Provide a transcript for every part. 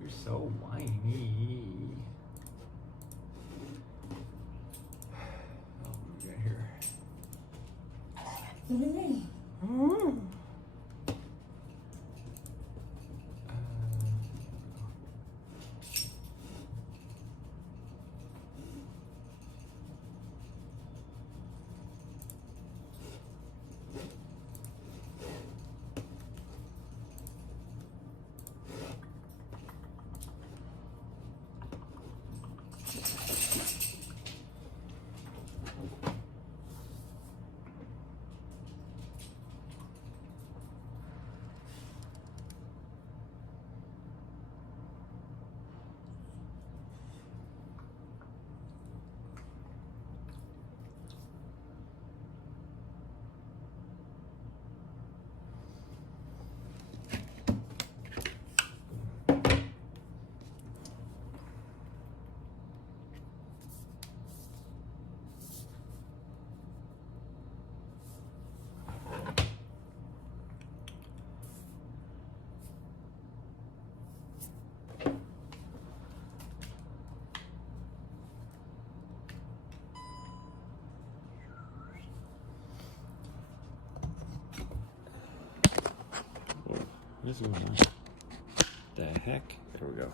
You're so whiny. Oh, what do we got here? Oh. What is going on? The heck? There we go.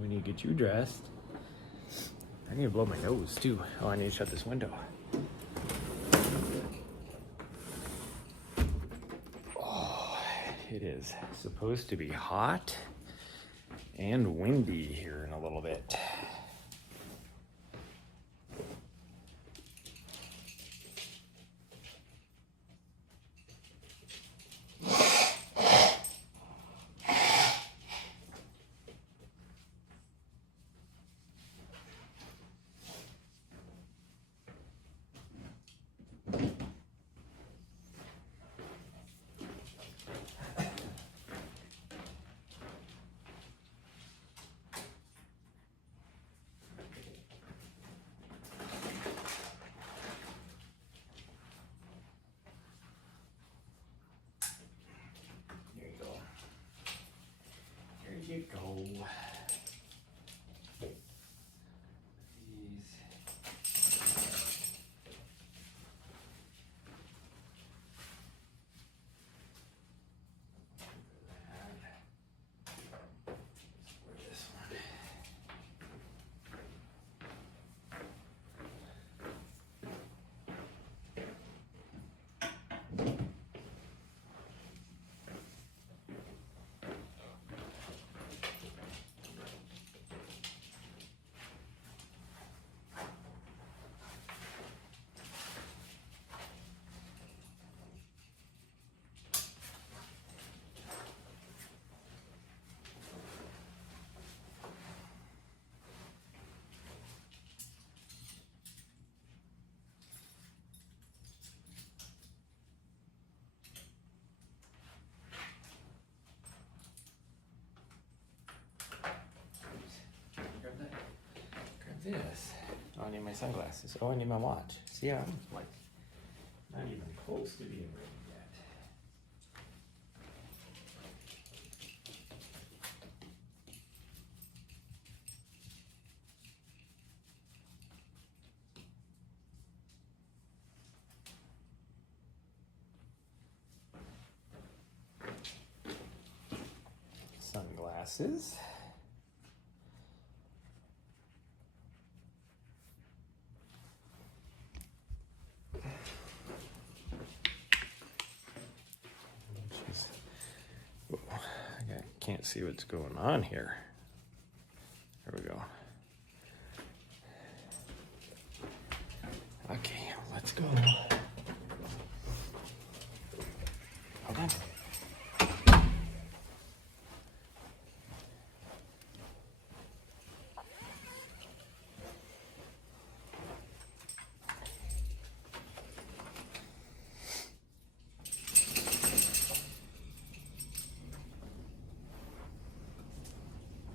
We need to get you dressed. I need to blow my nose too. Oh, I need to shut this window. Oh, it is supposed to be hot and windy here in a little bit. There you go. Please. This one. This. Oh, I need my sunglasses. Oh, I need my watch. See, I'm like not even close to being ready yet. Sunglasses. Can't see what's going on here. There we go. Okay, let's go. Hold on.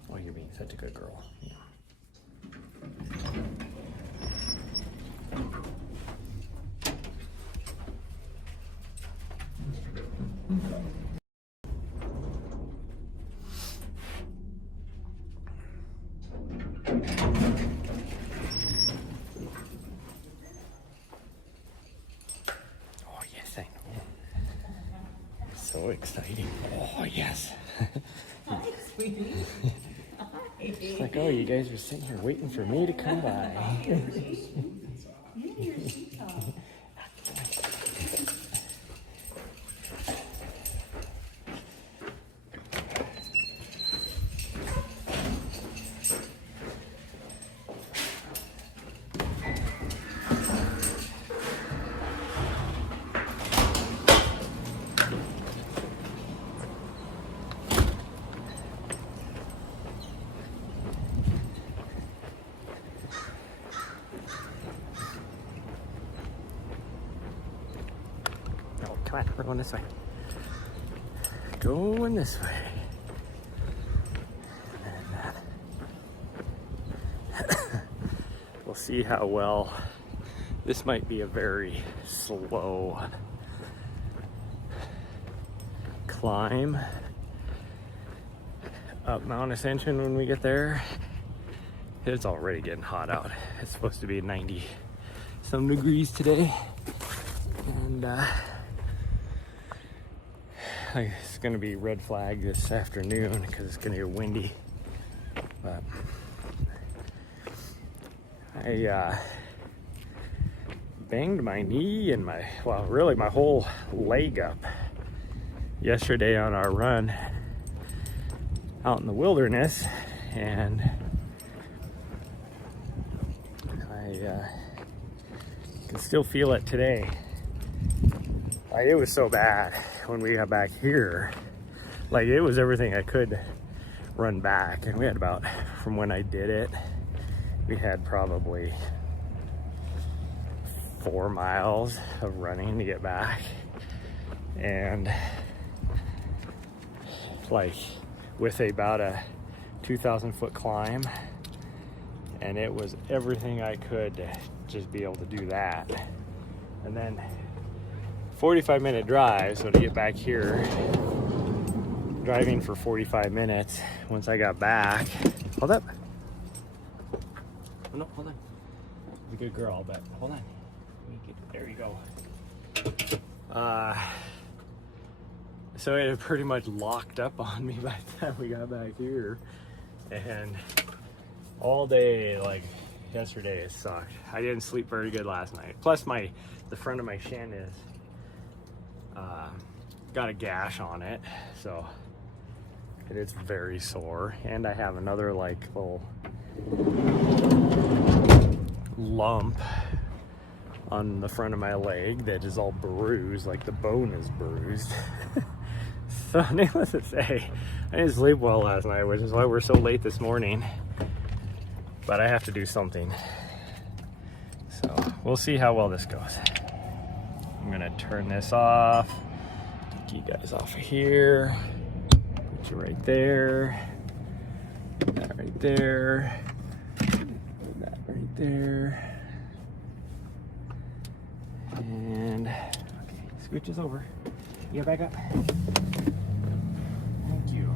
Oh, you're being such a good girl. Yeah. Oh yes, I know. So exciting. Oh yes. Hi, sweetie. It's like, oh, you guys were sitting here waiting for me to come by. Yeah, you're sweet. Oh, come on, we're going this way. Going this way. And, we'll see how well. This might be a very slow climb up Mount Ascension when we get there. It's already getting hot out. It's supposed to be 90 some degrees today. And it's gonna be red flag this afternoon because it's gonna get windy. But I banged my knee and really my whole leg up yesterday on our run out in the wilderness, and I can still feel it today. Like, it was so bad when we got back here. Like, it was everything I could run back, and we had about, from when I did it, we had probably 4 miles of running to get back. And like with about a 2,000 foot climb, and it was everything I could to just be able to do that. And then 45-minute drive, so to get back here, driving for 45 minutes. Once I got back, hold up. Oh, no, hold on. You're a good girl, but hold on. There you go. So it had pretty much locked up on me by the time we got back here, and all day, like yesterday, it sucked. I didn't sleep very good last night. Plus, the front of my shin is got a gash on it, so it is very sore. And I have another like little lump on the front of my leg that is all bruised, like the bone is bruised. So needless to say, I didn't sleep well last night, which is why we're so late this morning. But I have to do something. So we'll see how well this goes. I'm gonna turn this off. Take you guys off of here. Put you right there. Put that right there. Put that right there. And okay, scooches over. You get back up. Thank you.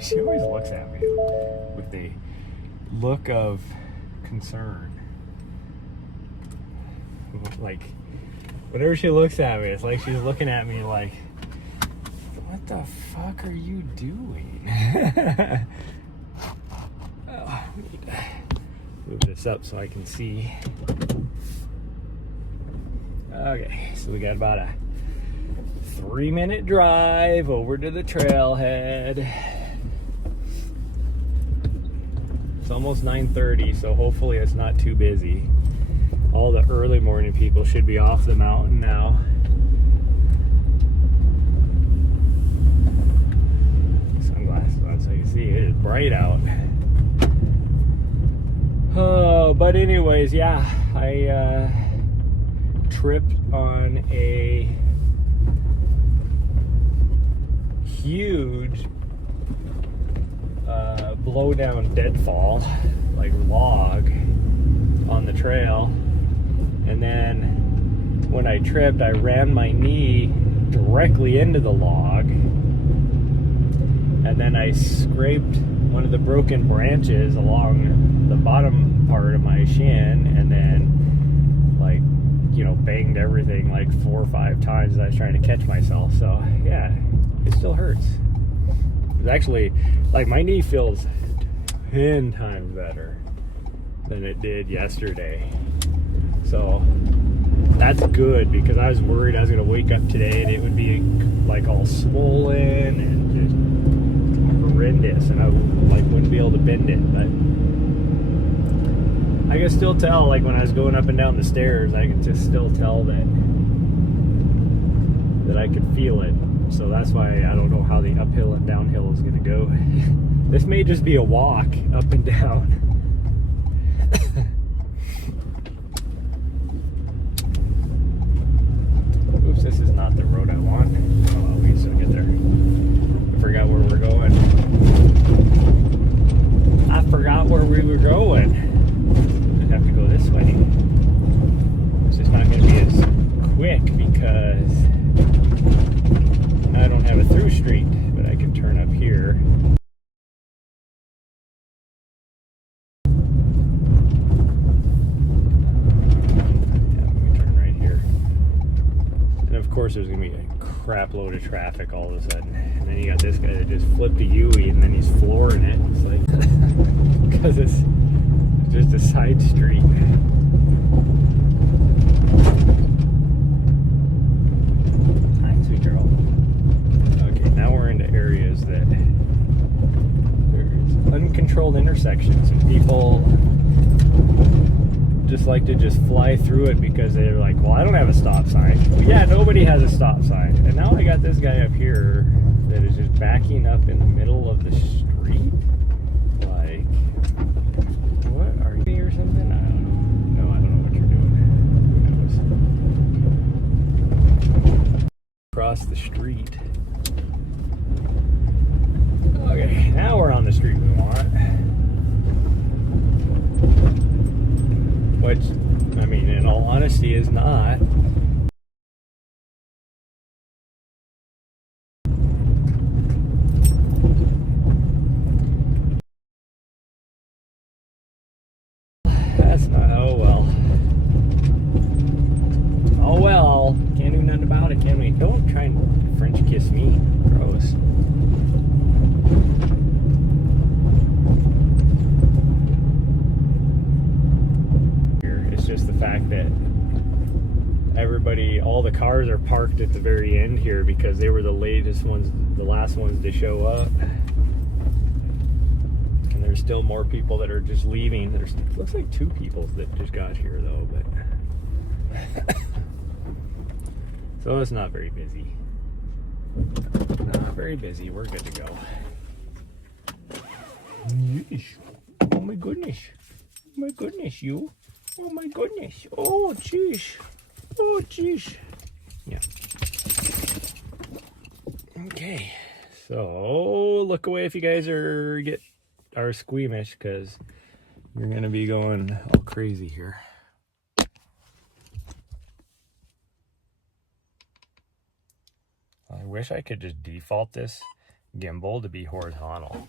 She always looks at me with a look of concern. Like, whenever she looks at me, it's like she's looking at me like, what the fuck are you doing? Oh, we need to move this up so I can see. Okay, so we got about a 3-minute drive over to the trailhead. It's almost 9:30, so hopefully it's not too busy. All the early morning people should be off the mountain now. Sunglasses on so you can see it is bright out. Oh, but anyways, yeah, I tripped on a huge blow down deadfall, like log, trail, and then when I tripped, I ran my knee directly into the log, and then I scraped one of the broken branches along the bottom part of my shin, and then, like, you know, banged everything like 4 or 5 times as I was trying to catch myself. So yeah, it still hurts. It's actually, like, my knee feels 10 times better than it did yesterday. So that's good, because I was worried I was going to wake up today and it would be like all swollen and just horrendous, and I wouldn't be able to bend it. But I can still tell, like, when I was going up and down the stairs, I could just still tell that I could feel it. So that's why I don't know how the uphill and downhill is going to go. This may just be a walk up and down. Oops, this is not the road I want. Oh, we still get there. I forgot where we're going. I forgot where we were going. I have to go this way. It's just not going to be as quick because I don't have a through street, but I can turn up here. Of course there's gonna be a crap load of traffic all of a sudden, and then you got this guy that just flipped a U-ey and then he's flooring it. It's like, because it's just a side street. Hi, sweet girl. Okay, now we're into areas that there's uncontrolled intersections, and people just like to just fly through it because they're like, well, I don't have a stop sign. Well, yeah, nobody has a stop sign. And now I got this guy up here that is just backing up in the middle of the street. Like, what are you or something? I don't know. No, I don't know what you're doing. Who knows? Across the street. Okay, now we're on the street we want. Which, I mean, in all honesty, is not. That's not, oh well. Oh well, can't do nothing about it, can we? Don't try and French kiss me. Gross. Just the fact that everybody, all the cars are parked at the very end here because they were the latest ones, the last ones to show up, and there's still more people that are just leaving. There's, looks like 2 people that just got here though, but so it's not very busy. Not very busy. We're good to go. Yeesh. Oh my goodness. Oh my goodness, you. Oh my goodness. Oh jeez. Oh jeez. Yeah. Okay. So look away if you guys are squeamish, because you're gonna be going all crazy here. I wish I could just default this gimbal to be horizontal.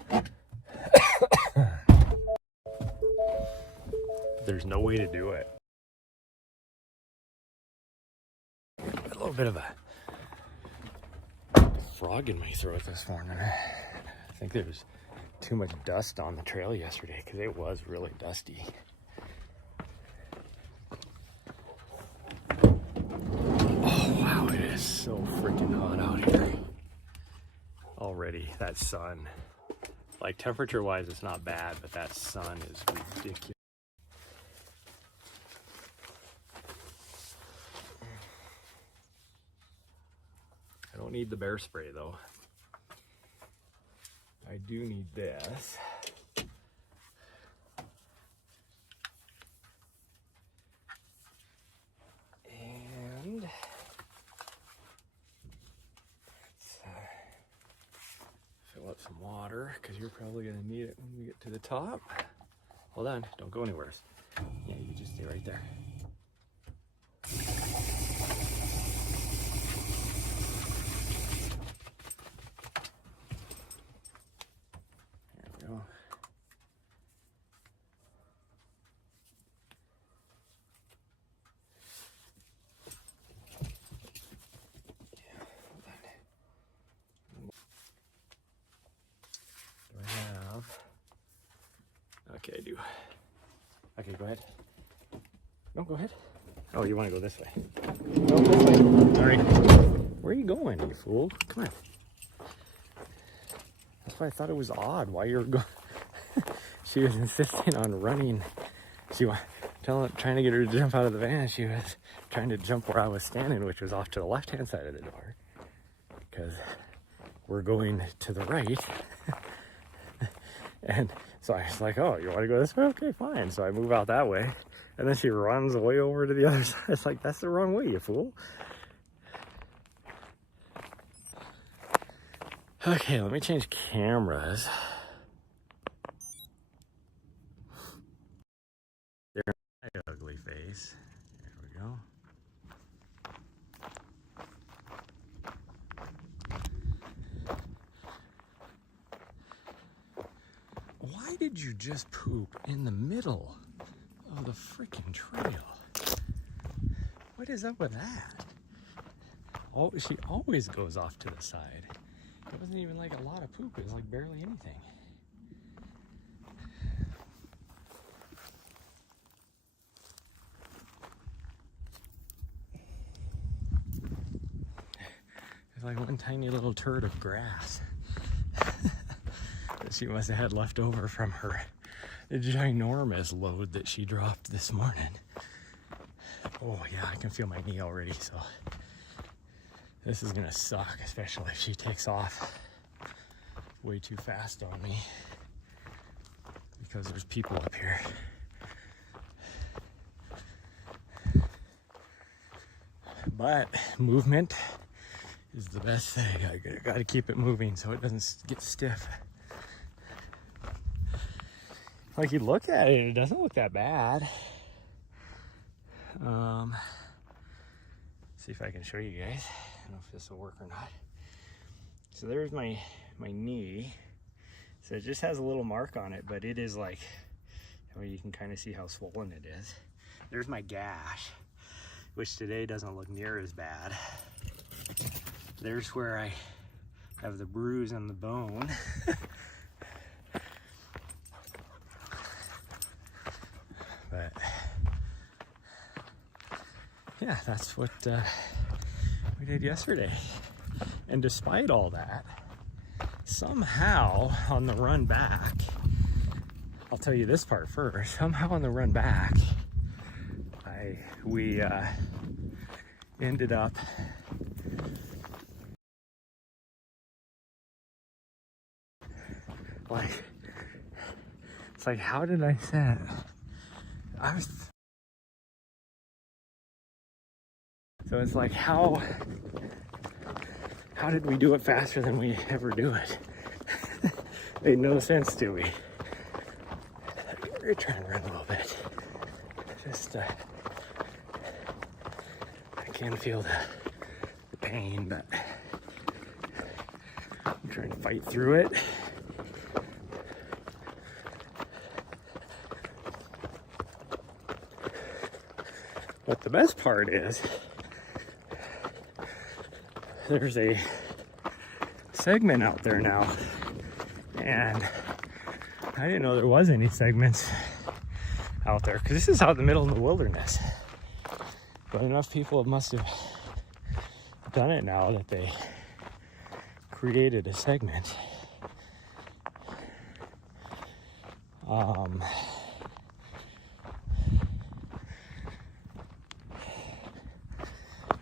There's no way to do it. A little bit of a frog in my throat this morning. I think there was too much dust on the trail yesterday because it was really dusty. Oh wow, it is so freaking hot out here already. That sun, like, temperature wise it's not bad, but that sun is ridiculous. I don't need the bear spray though. I do need this. And let's fill up some water, because you're probably going to need it when we get to the top. Hold on, don't go anywhere. Yeah, you just stay You're right there. There we go. Okay, I do. Okay, go ahead. No, go ahead. Oh, you want to go this way? No, this way. All right. Where are you going, you fool? Come on. That's why I thought it was odd why you were going. She was insisting on running. She was trying to get her to jump out of the van. She was trying to jump where I was standing, which was off to the left-hand side of the door. Because we're going to the right. And so I was like, oh, you want to go this way? Okay, fine. So I move out that way. And then she runs way over to the other side. It's like, that's the wrong way, you fool. Okay, let me change cameras. There's my ugly face. There we go. Why did you just poop in the middle of the freaking trail? What is up with that? Oh, she always goes off to the side. It wasn't even like a lot of poop. It was like barely anything. It's like one tiny little turd of grass that she must have had left over from her ginormous load that she dropped this morning. Oh yeah, I can feel my knee already, so this is gonna suck, especially if she takes off way too fast on me because there's people up here. But movement is the best thing. I gotta keep it moving so it doesn't get stiff. Like, you look at it, it doesn't look that bad. See if I can show you guys. I don't know if this will work or not. So there's my knee. So it just has a little mark on it, but it is like, well, you can kind of see how swollen it is. There's my gash, which today doesn't look near as bad. There's where I have the bruise on the bone. But yeah, that's what we did yesterday. And despite all that, somehow on the run back, I'll tell you this part first, somehow on the run back, we ended up like, it's like, how did I set? So it's like, how did we do it faster than we ever do it? Made no sense to me. We're gonna try and run a little bit. Just, I can feel the pain, but I'm trying to fight through it. But the best part is, there's a segment out there now, and I didn't know there was any segments out there, because this is out in the middle of the wilderness. But enough people must have done it now that they created a segment.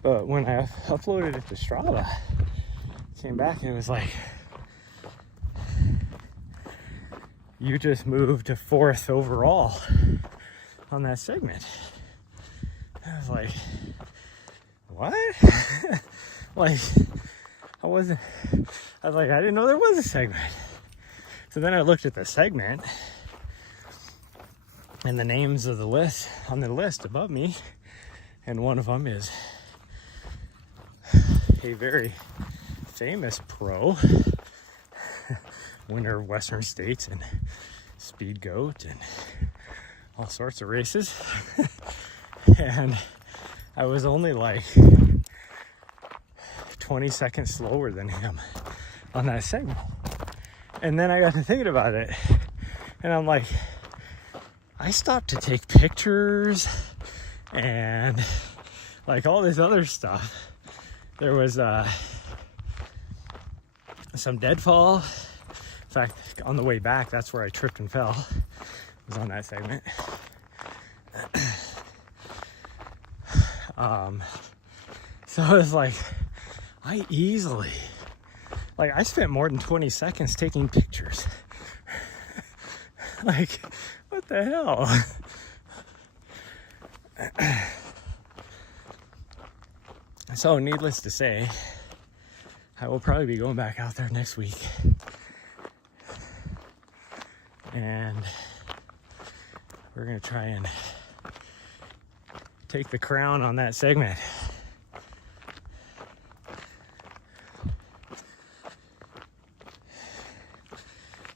But when I uploaded it to Strava, came back and it was like, you just moved to 4th overall on that segment. I was like, what? Like, I was like, I didn't know there was a segment. So then I looked at the segment, And the names of the list on the list above me, and one of them is a very famous pro, winner of Western States and Speed Goat and all sorts of races. And I was only like 20 seconds slower than him on that segment. And then I got to thinking about it, and I'm like, I stopped to take pictures and like all this other stuff. There was some deadfall. In fact, on the way back, that's where I tripped and fell. It was on that segment. So it was like, I spent more than 20 seconds taking pictures. Like, what the hell? So, needless to say, I will probably be going back out there next week. And we're going to try and take the crown on that segment.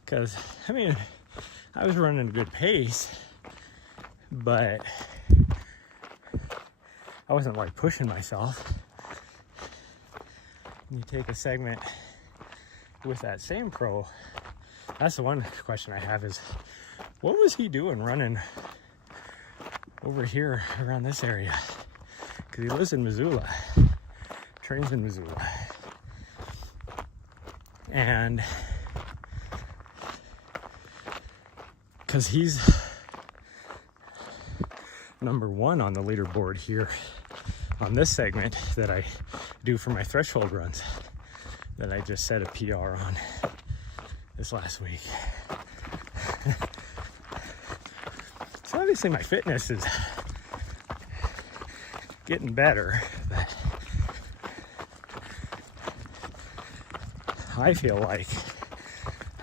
Because, I mean, I was running a good pace, but I wasn't like pushing myself. You take a segment with that same pro, that's the one question I have is, what was he doing running over here around this area? Because he lives in Missoula, trains in Missoula. And because he's number one on the leaderboard here on this segment that I do for my threshold runs that I just set a PR on this last week. So obviously my fitness is getting better, but I feel like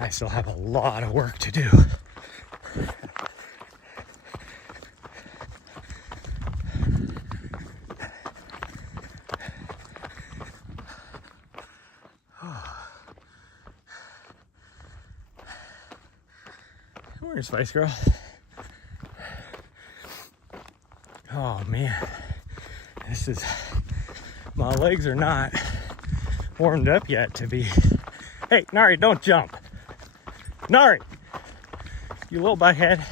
I still have a lot of work to do. Where's Spice Girl? Oh man, this is, my legs are not warmed up yet to be. Hey, Nari, don't jump. Nari, you little butthead.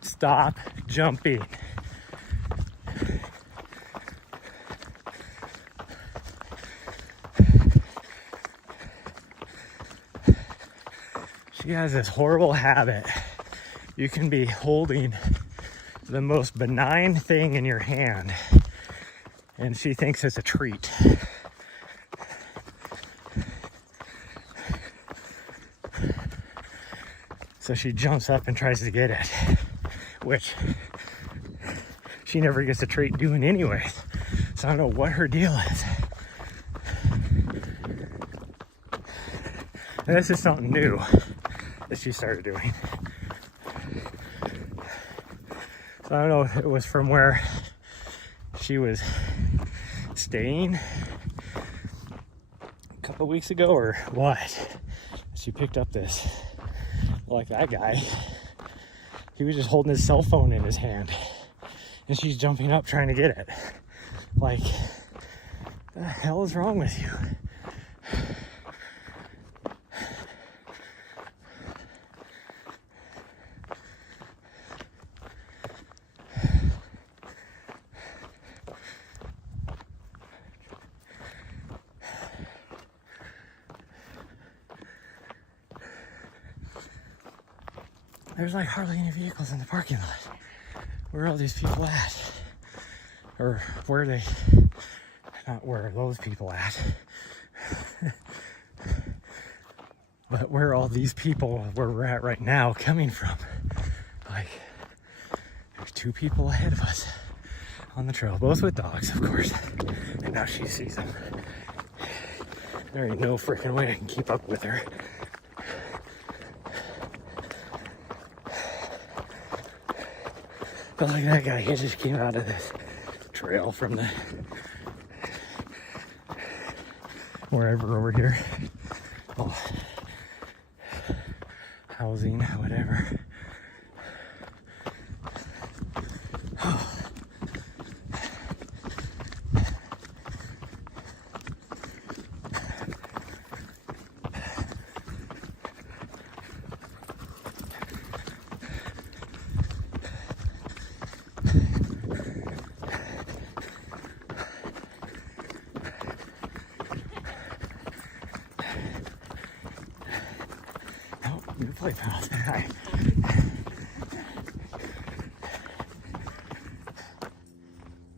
Stop jumping. She has this horrible habit. You can be holding the most benign thing in your hand, and she thinks it's a treat. So she jumps up and tries to get it, which she never gets a treat doing anyway. So I don't know what her deal is. And this is something new that she started doing. So I don't know if it was from where she was staying a couple weeks ago or what. She picked up this, like that guy. He was just holding his cell phone in his hand, and she's jumping up trying to get it. Like, the hell is wrong with you? There's like hardly any vehicles in the parking lot. Where are all these people at? Or where are they? Not where are those people at? But where are all these people where we're at right now coming from? Like, there's two people ahead of us on the trail, both with dogs, of course. And now she sees them. There ain't no freaking way I can keep up with her. But like that guy, he just came out of this trail from the wherever over here. Oh, housing, whatever. New playhouse. Hi.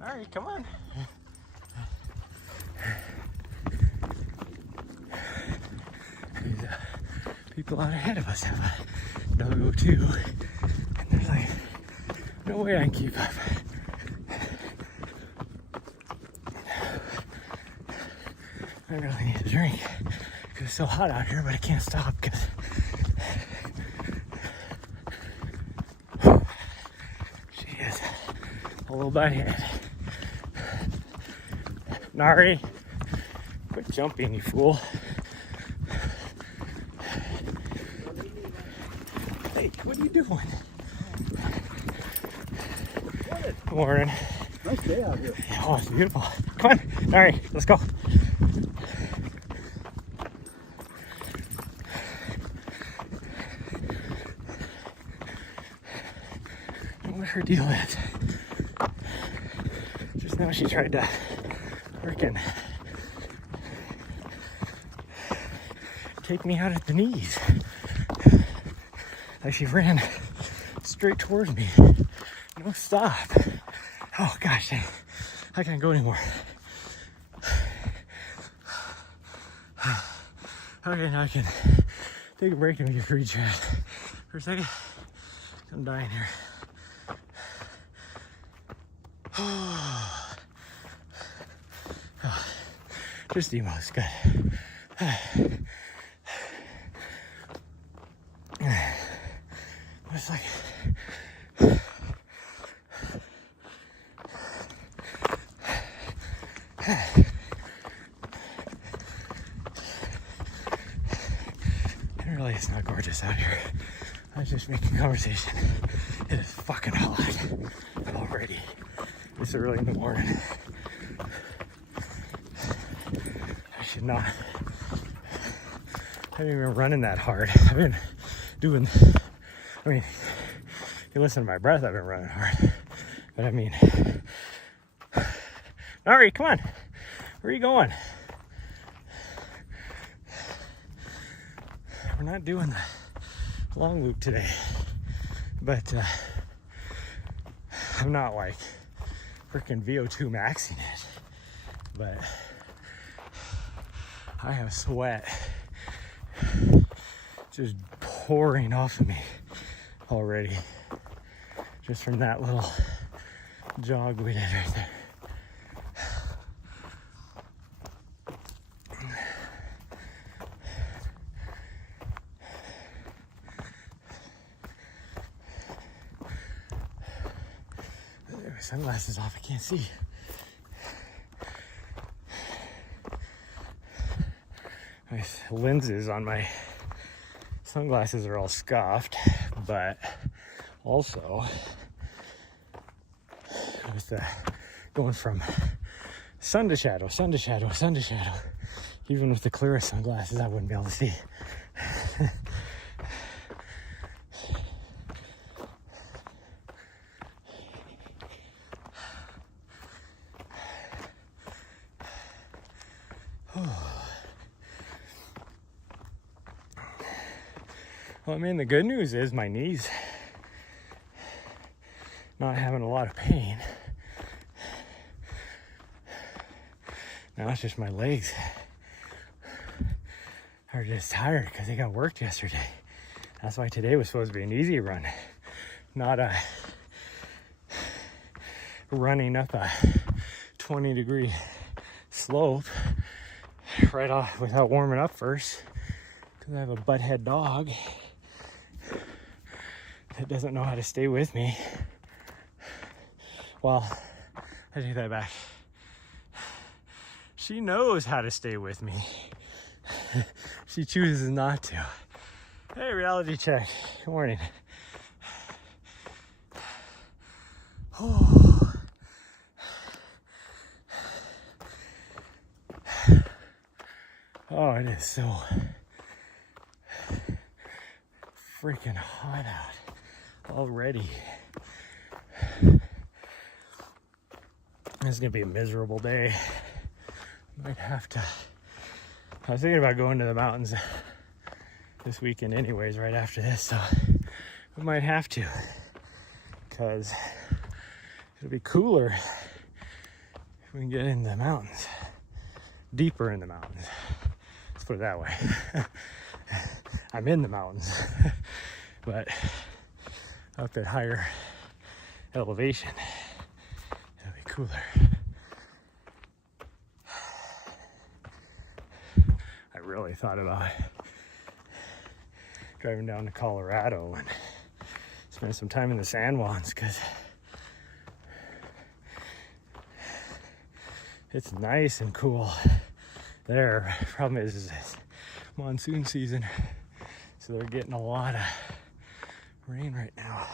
All right, come on. These people out ahead of us have a doggo too, and there's like no way I can keep up. I really need a drink because it's so hot out here, but I can't stop because a little bit ahead. Nari, quit jumping, you fool. Hey, what are you doing? Good morning. Nice day out here. Oh, it's beautiful. Come on, Nari, let's go. I don't know what her deal is. Just now she tried to freaking take me out at the knees. Like she ran straight towards me. No stop. Oh gosh, I can't go anymore. Okay, now I can take a break and make a recharge for a second. I'm dying here. Just emos, good. It's like really, it's not gorgeous out here. I was just making conversation. It is fucking hot already. It's early in the morning. I should not. I haven't been running that hard. I've been doing, I mean, you listen to my breath, I've been running hard. But I mean, Nari, come on. Where are you going? We're not doing the long loop today. But I'm not like freaking VO2 maxing it. But I have sweat just pouring off of me already, just from that little jog we did right there. There, my sunglasses off, I can't see. My lenses on my sunglasses are all scuffed, but also with going from sun to shadow, sun to shadow, sun to shadow, even with the clearest sunglasses I wouldn't be able to see. Well, I mean, the good news is my knees not having a lot of pain. Now it's just my legs are just tired because they got worked yesterday. That's why today was supposed to be an easy run, not a running up a 20-degree slope right off without warming up first, because I have a butthead dog that doesn't know how to stay with me. Well, I take that back. She knows how to stay with me. She chooses not to. Hey, reality check. Good morning. Oh. Oh, it is so freaking hot out already. This is gonna be a miserable day. Might have to. I was thinking about going to the mountains this weekend anyways, right after this, so we might have to, because it'll be cooler if we can get in the mountains, deeper in the mountains. Let's put it that way. I'm in the mountains, but up at higher elevation, it'll be cooler. I really thought about driving down to Colorado and spend some time in the San Juans, because it's nice and cool there. Problem is it's monsoon season, so they're getting a lot of rain right now,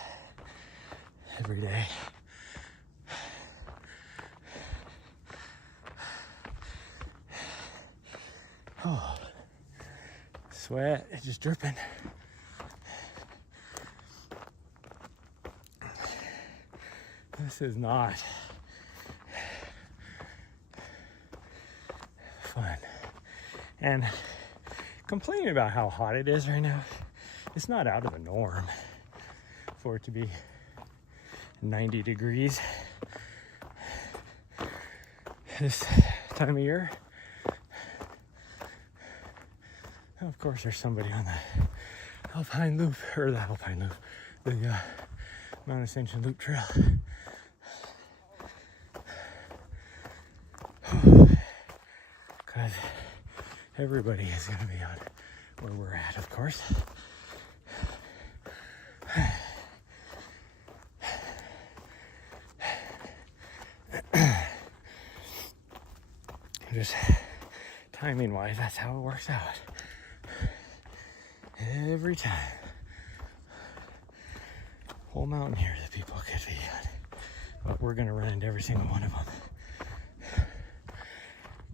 every day. Oh, sweat, it's just dripping. This is not fun. And complaining about how hot it is right now, it's not out of the norm for it to be 90 degrees this time of year. Of course, there's somebody on the Alpine Loop, or the Alpine Loop, the Mount Ascension Loop Trail. Because everybody is going to be on where we're at, of course. Just timing wise, that's how it works out. Every time. Whole mountain here that people could be on. But we're going to run into every single one of them.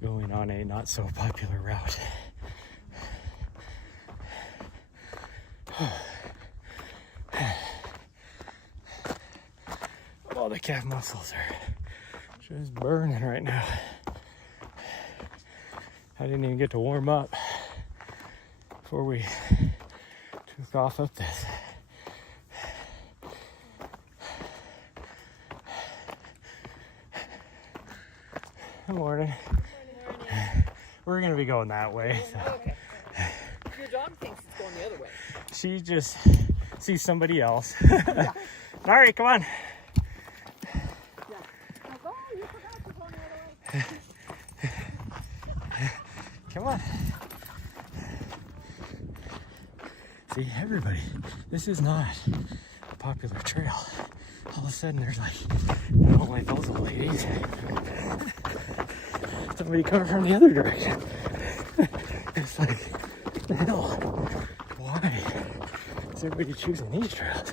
Going on a not so popular route. All the calf muscles are just burning right now. I didn't even get to warm up before we took off up this. Good morning. We're gonna be going that way. So. Okay. Your dog thinks it's going the other way. She just sees somebody else. All right, come on. Yeah. Like, oh, you forgot you're going the other way. Come on. See, everybody, this is not a popular trail. All of a sudden, there's like, I don't like those old ladies. Somebody coming from the other direction. It's like, what the hell? Why is everybody choosing these trails?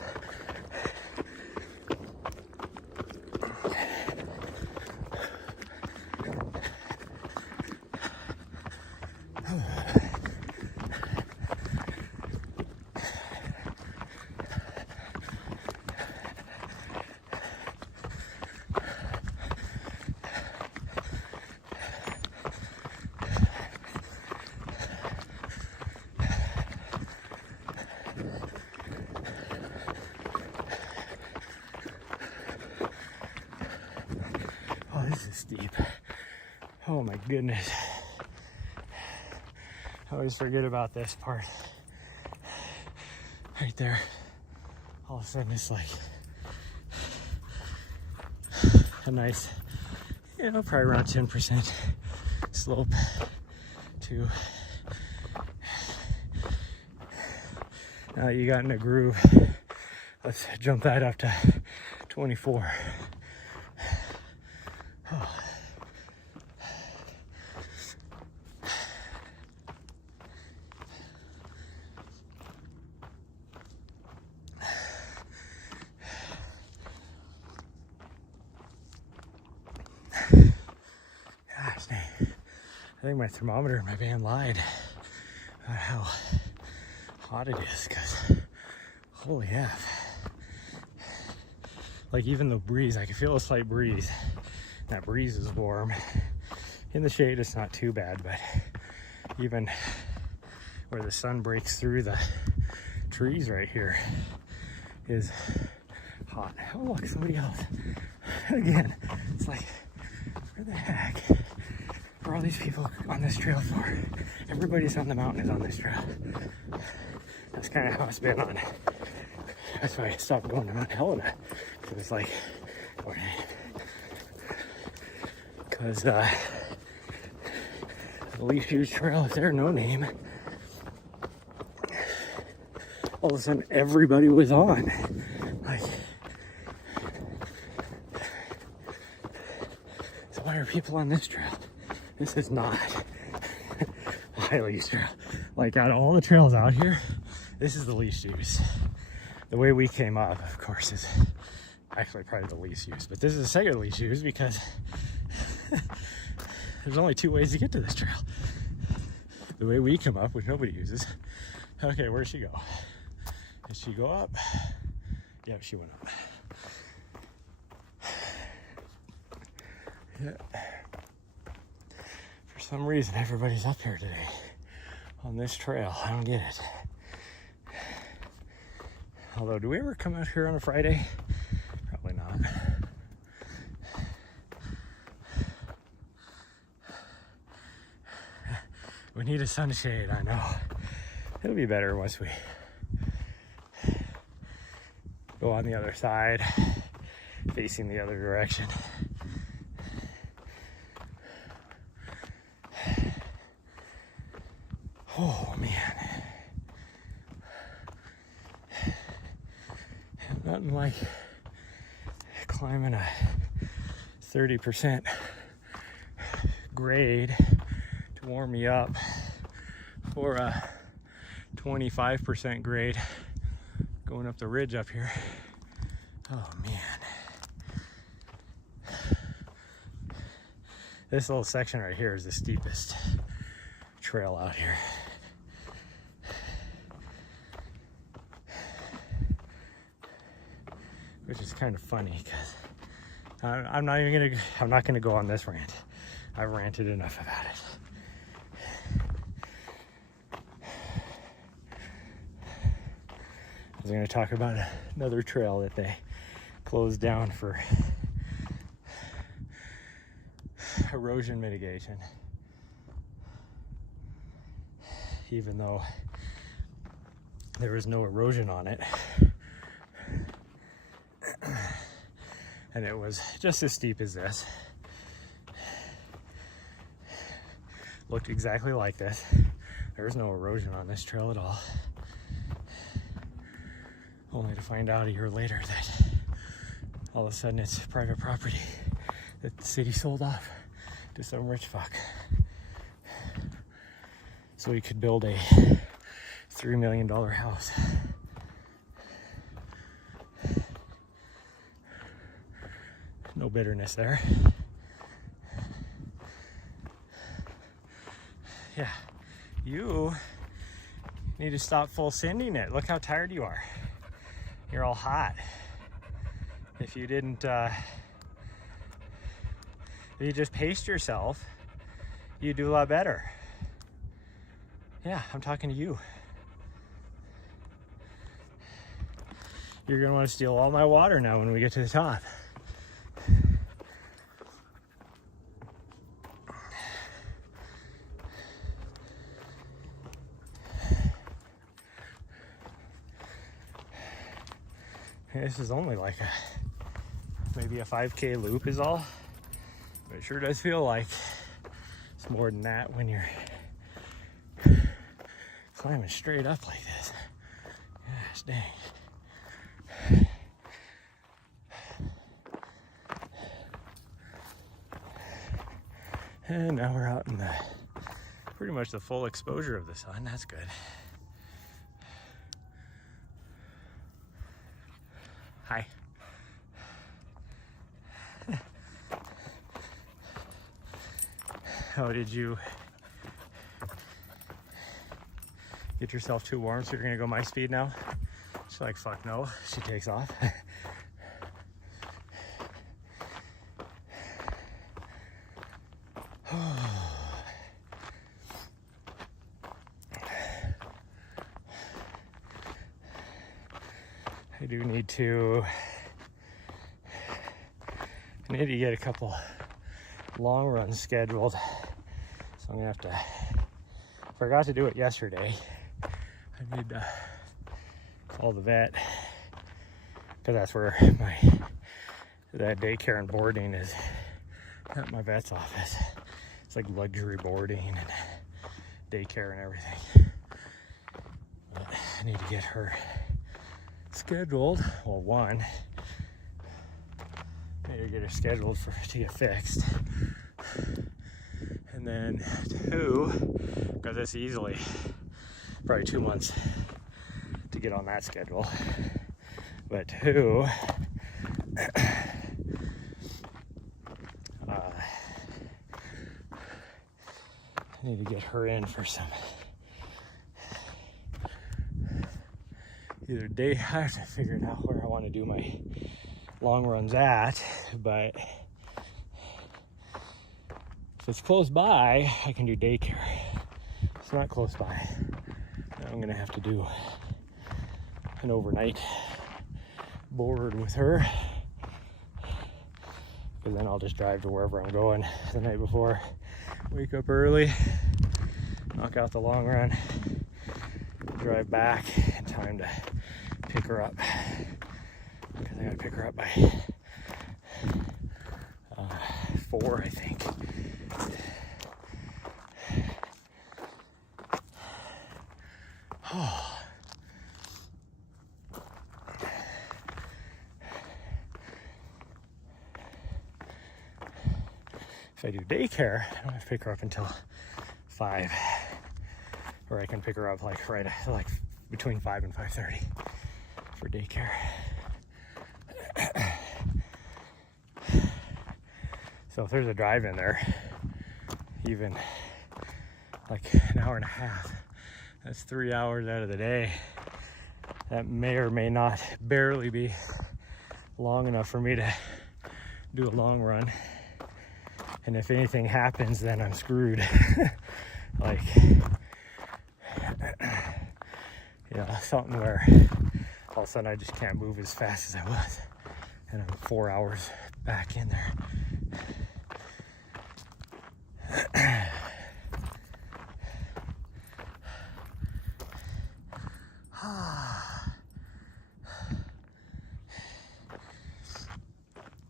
Oh, this is steep. Oh my goodness. I always forget about this part. Right there. All of a sudden it's like a nice, probably around 10% slope to, now that you got in a groove, let's jump that up to 24. Oh. Gosh dang. I think my thermometer in my van lied about how hot it is, because holy F. Like even the breeze, I can feel a slight breeze. That breeze is warm. In the shade it's not too bad, but even where the sun breaks through the trees right here is hot. Oh look, somebody else. Again, it's like, where the heck are all these people on this trail for? Everybody's on the mountain is on this trail. That's kind of how it's been on. That's why I stopped going to Mount Helena. Because it's like, because the least used trail is there, no name. All of a sudden everybody was on. Like, so why are people on this trail? This is not a highly used trail. Like out of all the trails out here, this is the least used. The way we came up, of course, is actually probably the least used, but this is the second least used because there's only two ways to get to this trail. The way we come up, which nobody uses. Okay, where'd she go? Did she go up? Yeah, she went up. Yeah. For some reason, everybody's up here today on this trail. I don't get it. Although, do we ever come out here on a Friday? Probably not. We need a sunshade, I know. It'll be better once we go on the other side, facing the other direction. Oh man. Nothing like climbing a 30% grade to warm me up for a 25% grade going up the ridge up here. Oh man. This little section right here is the steepest trail out here. Which is kind of funny because I'm not gonna go on this rant. I've ranted enough about it. I was gonna talk about another trail that they closed down for erosion mitigation. Even though there was no erosion on it. And it was just as steep as this. Looked exactly like this. There was no erosion on this trail at all. Only to find out a year later that all of a sudden it's private property that the city sold off to some rich fuck. So he could build a $3 million house. No bitterness there. Yeah, you need to stop full sending it. Look how tired you are. You're all hot. If you didn't, if you just paced yourself, you'd do a lot better. Yeah, I'm talking to you. You're gonna want to steal all my water now when we get to the top. This is only like maybe a 5K loop is all, but it sure does feel like it's more than that when you're climbing straight up like this. Gosh dang. And now we're out in the pretty much the full exposure of the sun. That's good. Hi. How did you get yourself too warm so you're gonna go my speed now? She's like, fuck no. She takes off. I do need to get a couple long runs scheduled. So I'm gonna have to, forgot to do it yesterday. I need to call the vet, because that's where that daycare and boarding is at my vet's office. It's like luxury boarding and daycare and everything. But I need to get her scheduled. Well, one, I need to get her scheduled to get fixed. And then two, because it's easily probably 2 months to get on that schedule. But two, I need to get her in for some either day. I have to figure it out where I want to do my long runs at, but if it's close by, I can do daycare. If it's not close by, then I'm gonna have to do an overnight board with her, because then I'll just drive to wherever I'm going the night before, wake up early, knock out the long run, drive back in time to pick her up, because I gotta pick her up by 4, I think. Oh. If I do daycare, I don't have to pick her up until 5, or I can pick her up like between 5 and 5:30 for daycare. So if there's a drive in there, even like an hour and a half, that's 3 hours out of the day. That may or may not barely be long enough for me to do a long run. And if anything happens, then I'm screwed. Like, you know, something where all of a sudden I just can't move as fast as I was. And I'm 4 hours back in there.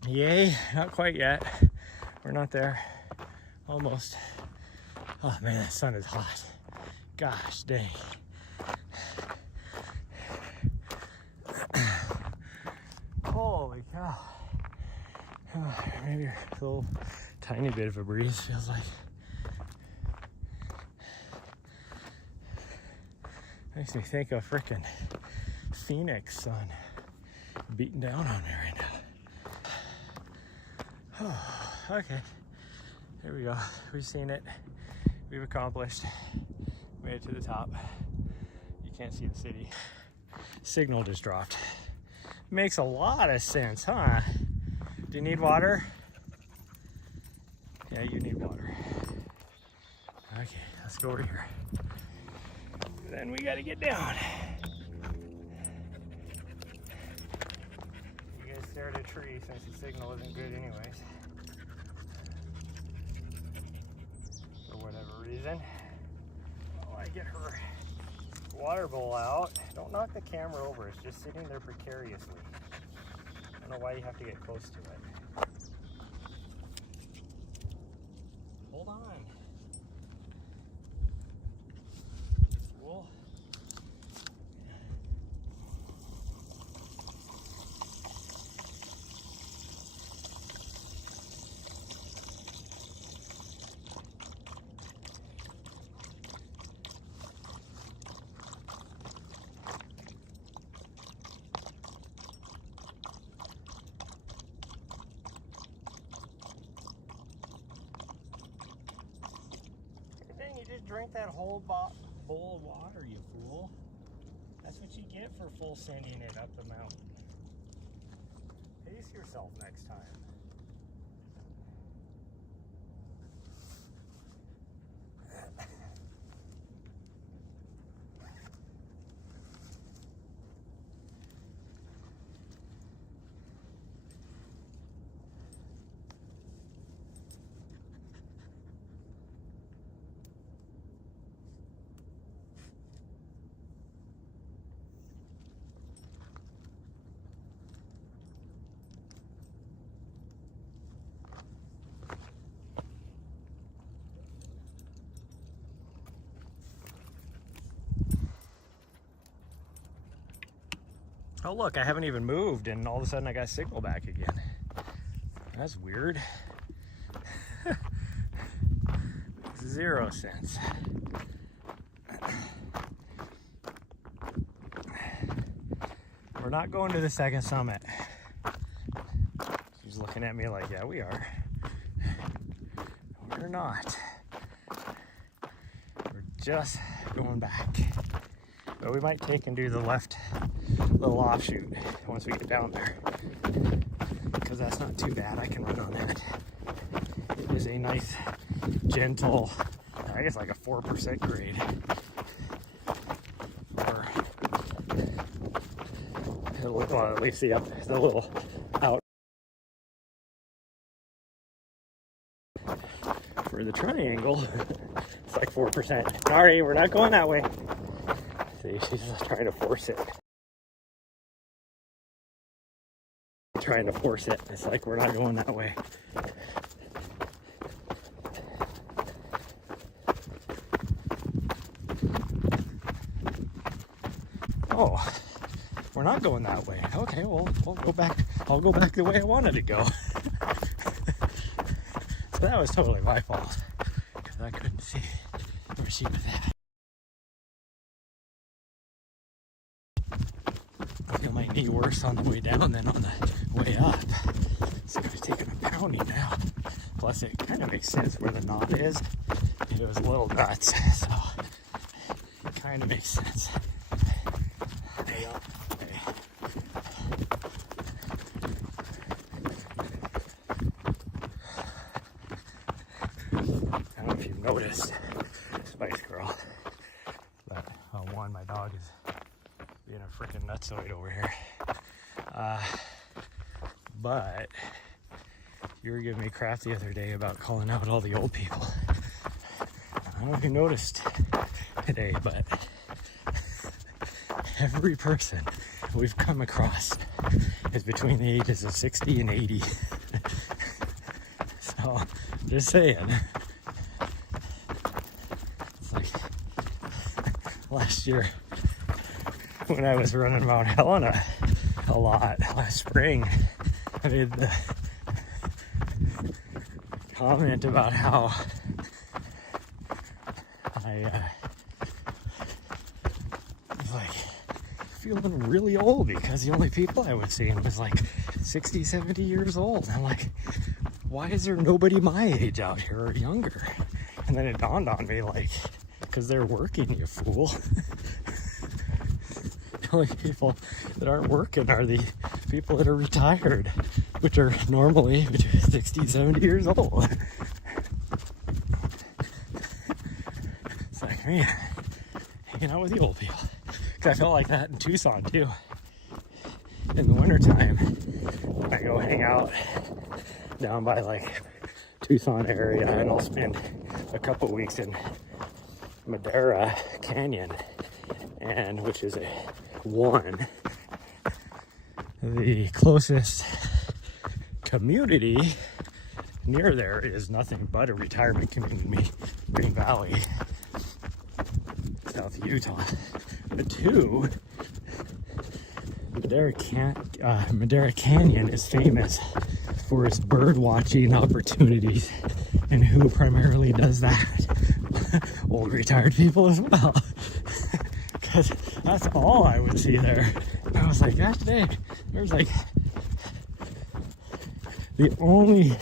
Yay, not quite yet. We're not there. Almost. Oh man, that sun is hot. Gosh dang. Holy cow. Oh, maybe a little tiny bit of a breeze, feels like. Makes me think of frickin' Phoenix sun beating down on me right now. Oh, okay, there we go. We've seen it. We've accomplished. Made it to the top. You can't see the city. Signal just dropped. Makes a lot of sense, huh? Do you need water? Yeah, you need water. Okay, let's go over here. Then we gotta get down. You guys stare at a tree since the signal isn't good anyways. For whatever reason. While I get her water bowl out. Don't knock the camera over, it's just sitting there precariously. I don't know why you have to get close to it. Hold on. Cool. drink that whole bowl of water, you fool. That's what you get for full sending it up the mountain. Pace yourself next time. Oh look, I haven't even moved and all of a sudden I got signal back again. That's weird. 0 cents. We're not going to the second summit. She's looking at me like, yeah, we are. We're not. We're just going back. But we might take and do the left little offshoot once we get down there, because that's not too bad. I can run on that. It is a nice, gentle, I guess like a 4% grade. Or well, at least the little out for the triangle. It's like 4%. Sorry, we're not going that way. See, she's just trying to force it. Trying to force it. It's like we're not going that way. Oh, we're not going that way. Okay, well, we'll go back. I'll go back the way I wanted to go. So that was totally my fault, because I couldn't see where she was at. I feel my knee worse on the way down than on the way up. It's kind of taking a pounding now. Plus, it kind of makes sense where the knot is. It was little nuts, so it kind of makes sense. Hey. I don't know if you've noticed, Spice Girl, but one, my dog is being a freaking nutsoid over here. But you were giving me crap the other day about calling out all the old people. I don't know if you noticed today, but every person we've come across is between the ages of 60 and 80. So, just saying. It's like last year when I was running Mount Helena a lot last spring, I made the comment about how I was like feeling really old because the only people I was seeing was like 60, 70 years old. I'm like, why is there nobody my age out here or younger? And then it dawned on me, like, because they're working, you fool. The only people that aren't working are the people that are retired, which are normally between 60 and 70 years old. It's like, man, hanging out with the old people. Because I felt like that in Tucson too. In the wintertime, I go hang out down by like Tucson area, and I'll spend a couple weeks in Madera Canyon, and which is the closest community near there is nothing but a retirement community, Green Valley, South Utah. But two, Madera Canyon is famous for its bird watching opportunities, and who primarily does that? Old retired people as well. Because that's all I would see there. And I was like, gosh dang, there's like the only,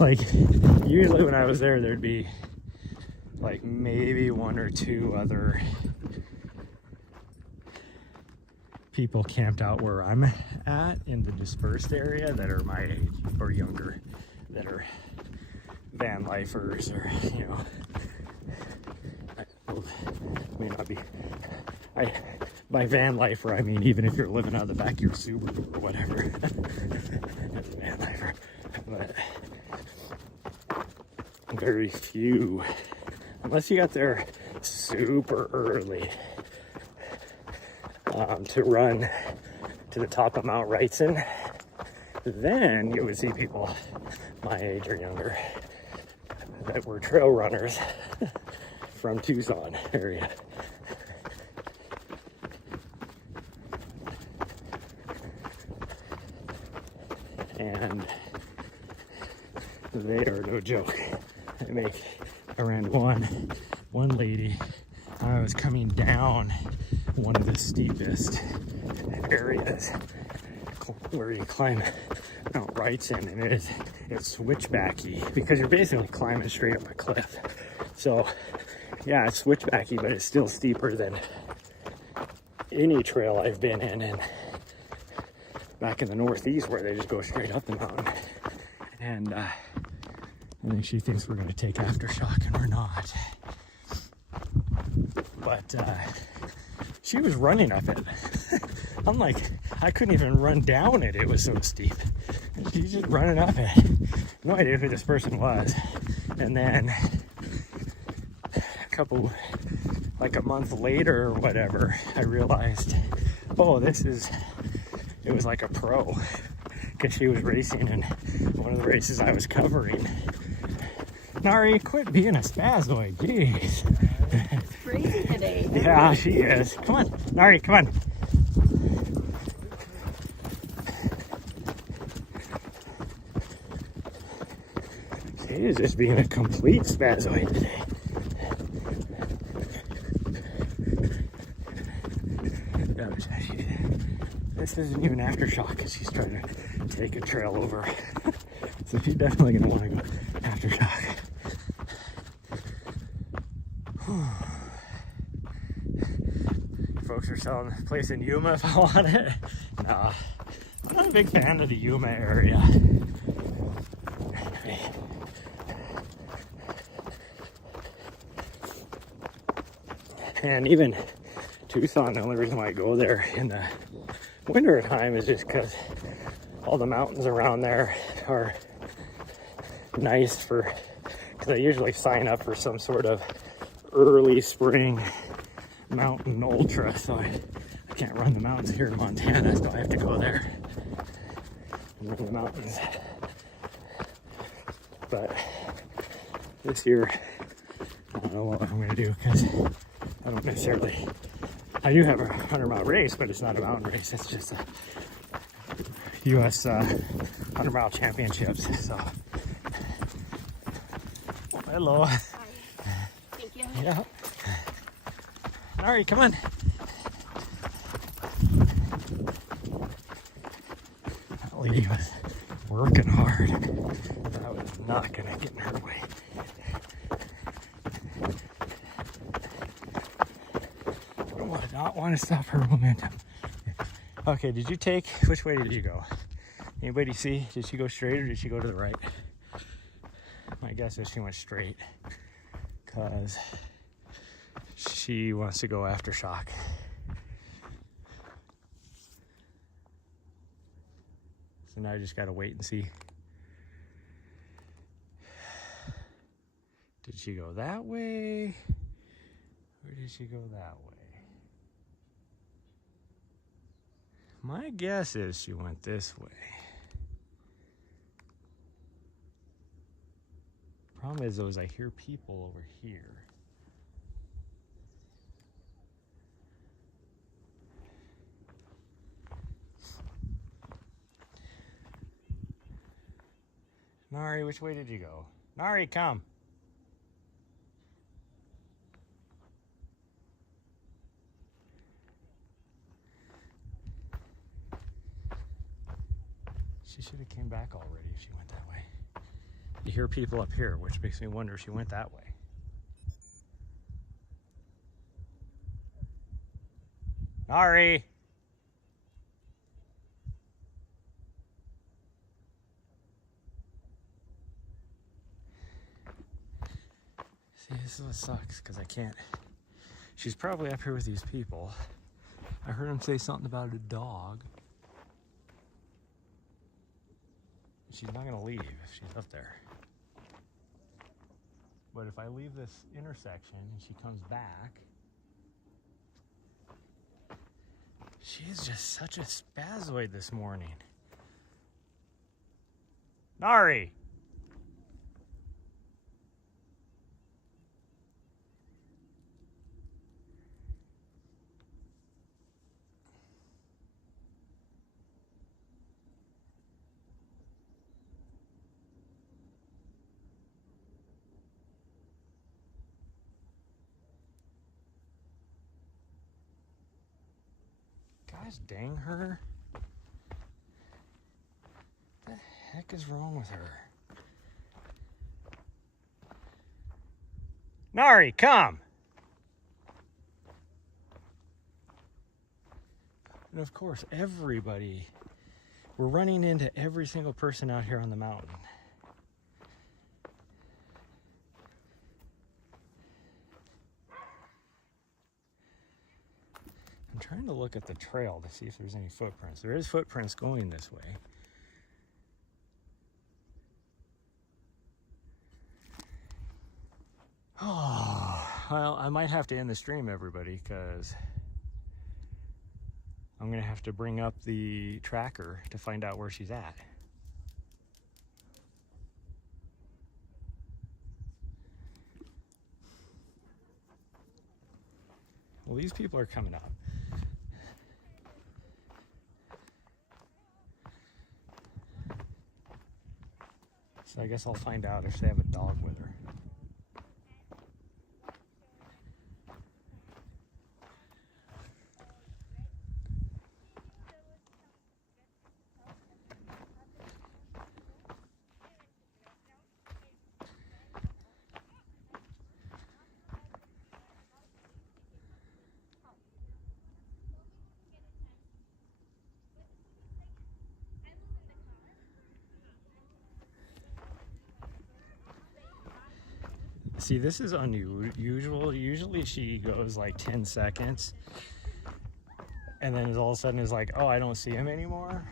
like, usually when I was there, there'd be like maybe one or two other people camped out where I'm at in the dispersed area that are my age or younger, that are van lifers, or you know, may not be. By van lifer, I mean even if you're living out of the back of your Subaru or whatever. Van lifer, but very few, unless you got there super early to run to the top of Mount Wrightson, then you would see people my age or younger that were trail runners from Tucson area. And they are no joke. I make around one lady. I was coming down one of the steepest areas where you climb Mount Wrightson, and it's switchbacky because you're basically climbing straight up a cliff. So yeah, it's switchbacky, but it's still steeper than any trail I've been in, and back in the Northeast where they just go straight up the mountain. And I think she thinks we're going to take aftershock, and we're not. But she was running up it. I'm like, I couldn't even run down it. It was so steep. She's just running up it. No idea who this person was. And then like a month later or whatever, I realized, oh, it was like a pro, because she was racing in one of the races I was covering. Nari, quit being a spazoid, jeez. Crazy today. Yeah, she is. Come on, Nari, come on. She is just being a complete spazoid today. This isn't even aftershock because she's trying to take a trail over. So she's definitely going to want to go aftershock. Folks are selling this place in Yuma if I want it. Nah, I'm not a big fan of the Yuma area. And even Tucson, the only reason why I go there in the winter time is just because all the mountains around there are nice because I usually sign up for some sort of early spring mountain ultra, so I can't run the mountains here in Montana, so I have to go there and run the mountains. But this year, I don't know what I'm going to do, because I don't necessarily, I do have a 100-mile race, but it's not a mountain race. It's just a U.S. 100-mile championships. So, hello. Hi. Thank you. Yeah. All right, come on. That lady was working hard. I was not gonna get in her way. I do not want to stop her momentum. Okay, did you take, which way did you go? Anybody see? Did she go straight or did she go to the right? My guess is she went straight, because she wants to go aftershock. So now I just gotta wait and see. Did she go that way? Or did she go that way? My guess is she went this way. Problem is, though, is I hear people over here. Nari, which way did you go? Nari, come. She should have came back already if she went that way. You hear people up here, which makes me wonder if she went that way. Nari! See, this is what sucks, because I can't. She's probably up here with these people. I heard him say something about a dog. She's not gonna leave if she's up there. But if I leave this intersection and she comes back, she is just such a spazoid this morning. Nari! Gosh dang her. What the heck is wrong with her? Nari, come! And of course, everybody, we're running into every single person out here on the mountain. I'm trying to look at the trail to see if there's any footprints. There is footprints going this way. Oh, well, I might have to end the stream, everybody, because I'm going to have to bring up the tracker to find out where she's at. Well, these people are coming up. So I guess I'll find out if they have a dog with her. See, this is unusual. Usually she goes like 10 seconds and then all of a sudden is like, oh, I don't see him anymore.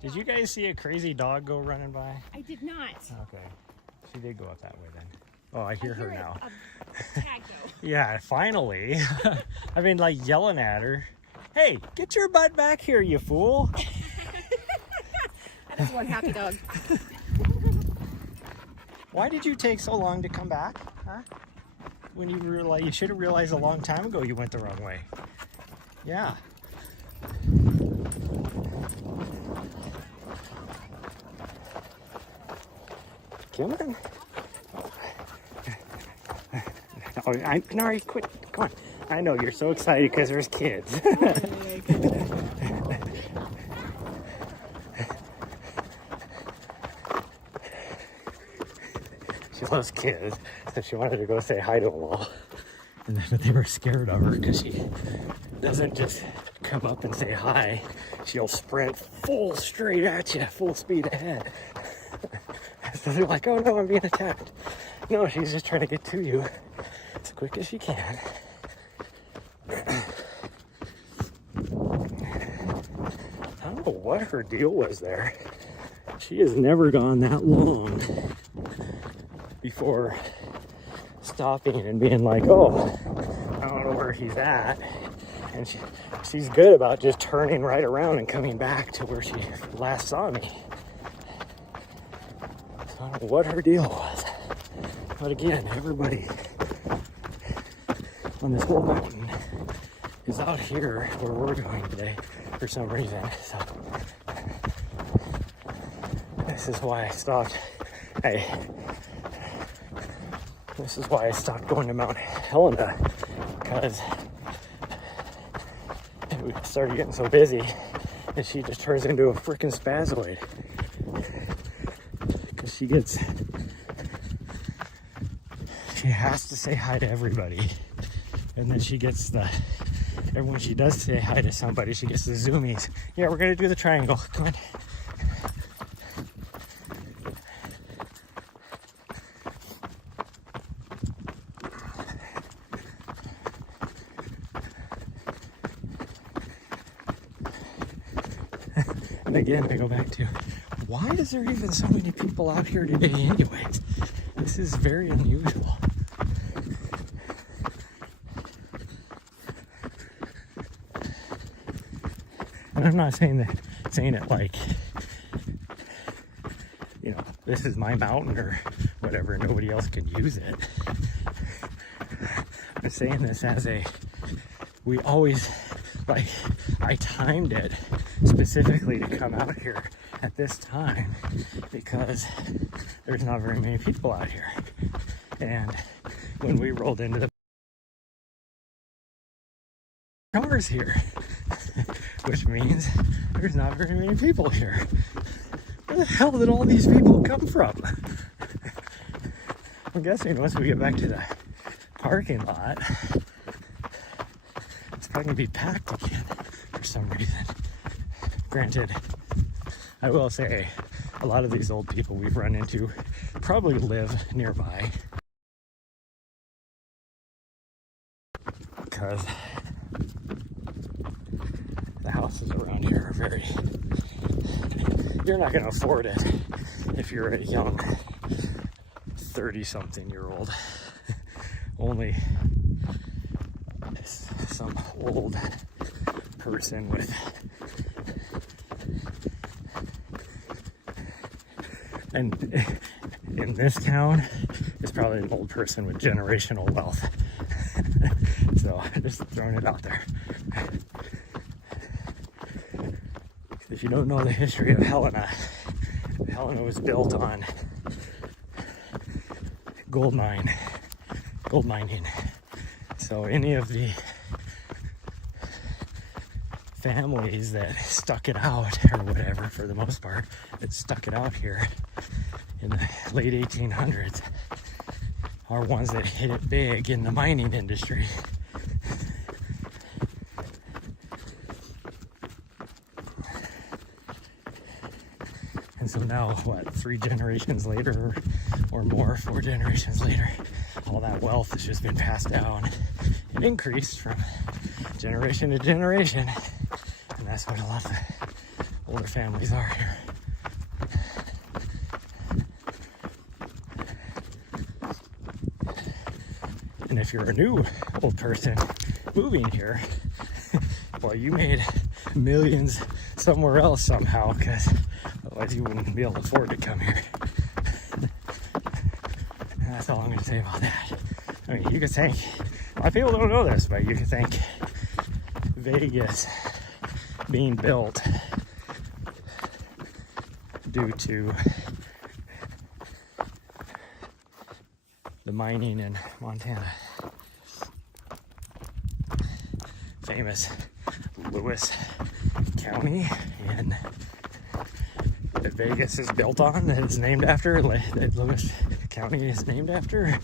Did you guys see a crazy dog go running by? I did not. Okay. She did go up that way then. Oh, I hear her now. A tag though. Yeah, finally. I've been like yelling at her. Hey, get your butt back here, you fool. That is one happy dog. Why did you take so long to come back? Huh? When you should have realized a long time ago you went the wrong way. Yeah. Come on. Oh, Nari, quit. Come on. I know you're so excited because there's kids. She loves kids, so she wanted to go say hi to them all. And then they were scared of her because she doesn't just come up and say hi. She'll sprint full straight at you, full speed ahead. So they're like, oh no, I'm being attacked. No, she's just trying to get to you as quick as she can. I don't know what her deal was there. She has never gone that long before stopping and being like, oh, I don't know where he's at. And she's good about just turning right around and coming back to where she last saw me. So I don't know what her deal was. But again, everybody on this whole mountain is out here where we're going today for some reason. So this is why I stopped. This is why I stopped going to Mount Helena, because it started getting so busy and she just turns into a freaking spazoid. Because she has to say hi to everybody. And then she gets and when she does say hi to somebody, she gets the zoomies. Yeah, we're gonna do the triangle. Come on. And again, I go back to, why is there even so many people out here today anyways? This is very unusual. And I'm not saying it like, you know, this is my mountain or whatever, nobody else can use it. I'm saying this as we always, like, I timed it specifically to come out here at this time because there's not very many people out here. And when we rolled into the cars here, which means there's not very many people here. Where the hell did all these people come from? I'm guessing once we get back to the parking lot, it's probably gonna be packed again for some reason. Granted, I will say a lot of these old people we've run into probably live nearby, because the houses around here are very, you're not going to afford it if you're a young 30-something-year-old. Only some old person with and in this town is probably an old person with generational wealth. So just throwing it out there. If you don't know the history of Helena was built on gold mining. So any of the families that stuck it out, or whatever, for the most part, that stuck it out here in the late 1800s, are ones that hit it big in the mining industry. And so now, what, 3 generations later or more, 4 generations later, all that wealth has just been passed down and increased from generation to generation. And that's what a lot of the older families are here. And if you're a new old person moving here, well, you made millions somewhere else somehow, because otherwise you wouldn't be able to afford to come here. And that's all I'm going to say about that. I mean, you could think, a lot of people don't know this, but you could think Vegas being built due to the mining in Montana. Famous Lewis County in that Vegas is built on, that it's named after, that Lewis County is named after.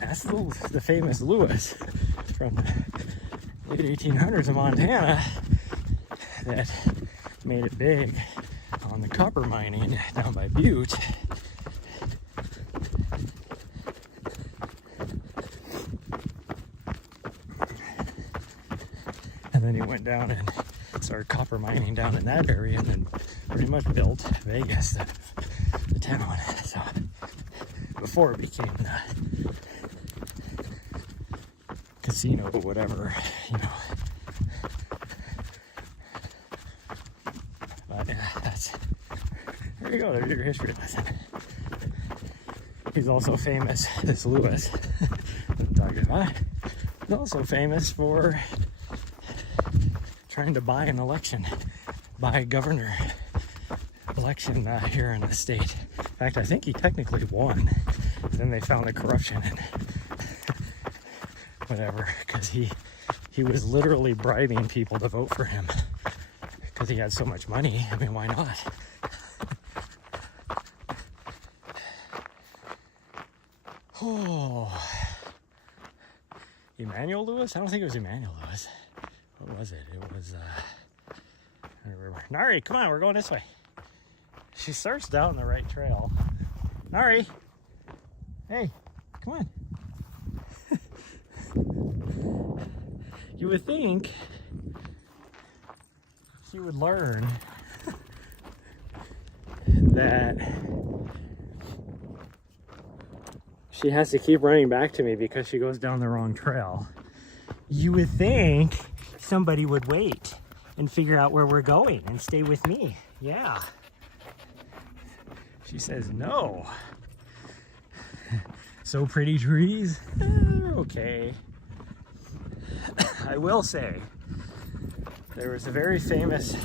That's the famous Lewis from the late 1800s of Montana that made it big on the copper mining down by Butte. And then he went down and started copper mining down in that area, and then pretty much built Vegas, the town. So before it became the casino or whatever, you know. But that's, there you go, there's your history lesson. He's also famous, this Lewis I'm talking about, he's also famous for trying to buy an election, buy a governor election here in the state. In fact, I think he technically won. Then they found the corruption and whatever, because he was literally bribing people to vote for him because he had so much money. I mean, why not? Emmanuel Lewis? I don't think it was Emmanuel Lewis. What was it? It was, I don't remember. Nari, come on, we're going this way. She starts down the right trail. Nari, hey, come on. You would think she would learn that she has to keep running back to me because she goes down the wrong trail. You would think somebody would wait and figure out where we're going and stay with me. Yeah. She says no. So pretty trees, they're okay. I will say, there was a very famous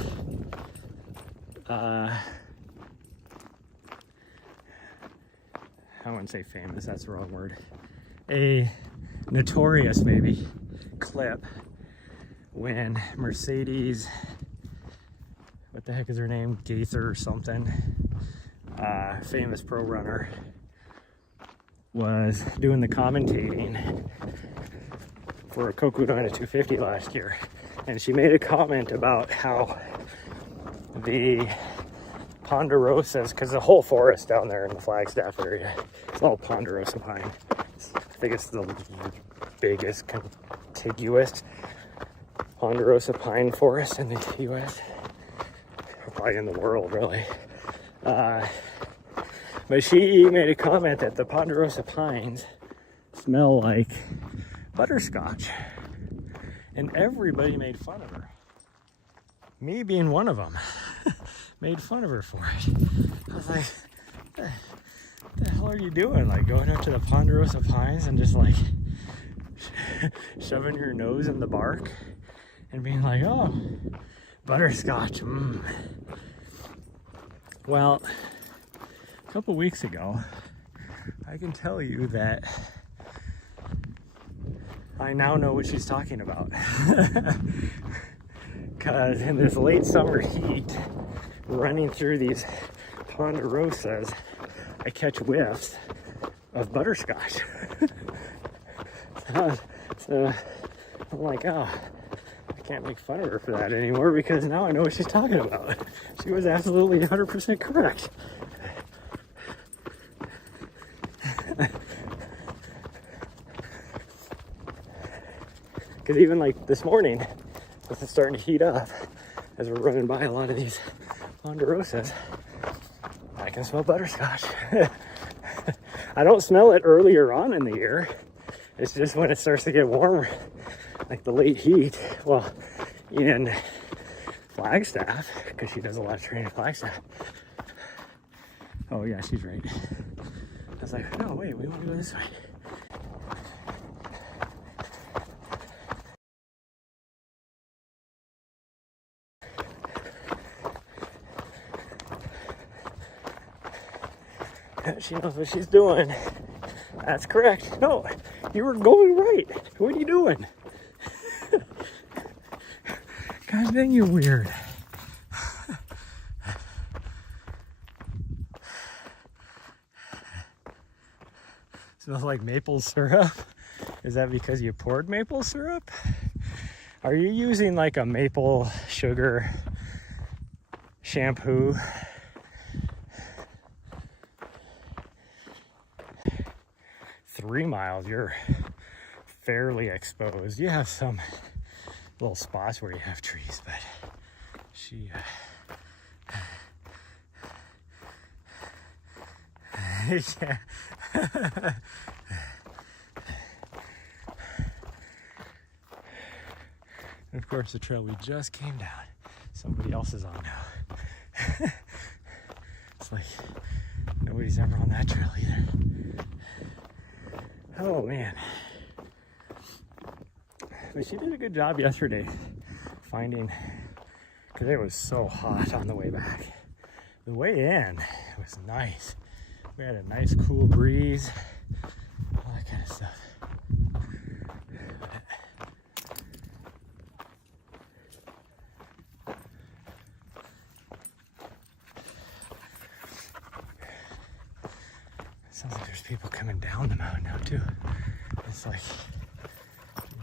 I wouldn't say famous, that's the wrong word. A notorious, maybe, clip when Mercedes, what the heck is her name? Gaither or something, famous pro runner, was doing the commentating for a Kokudana 250 last year. And she made a comment about how the ponderosas, because the whole forest down there in the Flagstaff area, it's all ponderosa pine. I think it's the biggest contiguous ponderosa pine forest in the U.S., probably in the world, really. But she made a comment that the ponderosa pines smell like butterscotch, and everybody made fun of her. Me being one of them. Made fun of her for it. I was like, what the hell are you doing? Like going up to the ponderosa pines and just like shoving your nose in the bark and being like, oh, butterscotch. Well, a couple weeks ago, I can tell you that I now know what she's talking about. Because in this late summer heat, running through these ponderosas, I catch whiffs of butterscotch. So I'm like, oh, I can't make fun of her for that anymore because now I know what she's talking about. She was absolutely 100% correct. Because even like this morning, as it's starting to heat up, as we're running by a lot of these ponderosas, I can smell butterscotch. I don't smell it earlier on in the year. It's just when it starts to get warmer, like the late heat. Well, in Flagstaff, because she does a lot of training in Flagstaff. Oh yeah, she's right. I was like, no, wait, we want to go this way. She knows what she's doing. That's correct. No, you were going right. What are you doing? Gosh dang, you're weird. Smells like maple syrup. Is that because you poured maple syrup? Are you using like a maple sugar shampoo? 3 miles, you're fairly exposed. You have some little spots where you have trees, but she yeah. And of course the trail we just came down, somebody else is on now. It's like nobody's ever on that trail either. Oh man. But she did a good job yesterday finding, because it was so hot on the way back. The way in was nice. We had a nice cool breeze, all that kind of stuff. Sounds like there's people coming down the mountain now too. It's like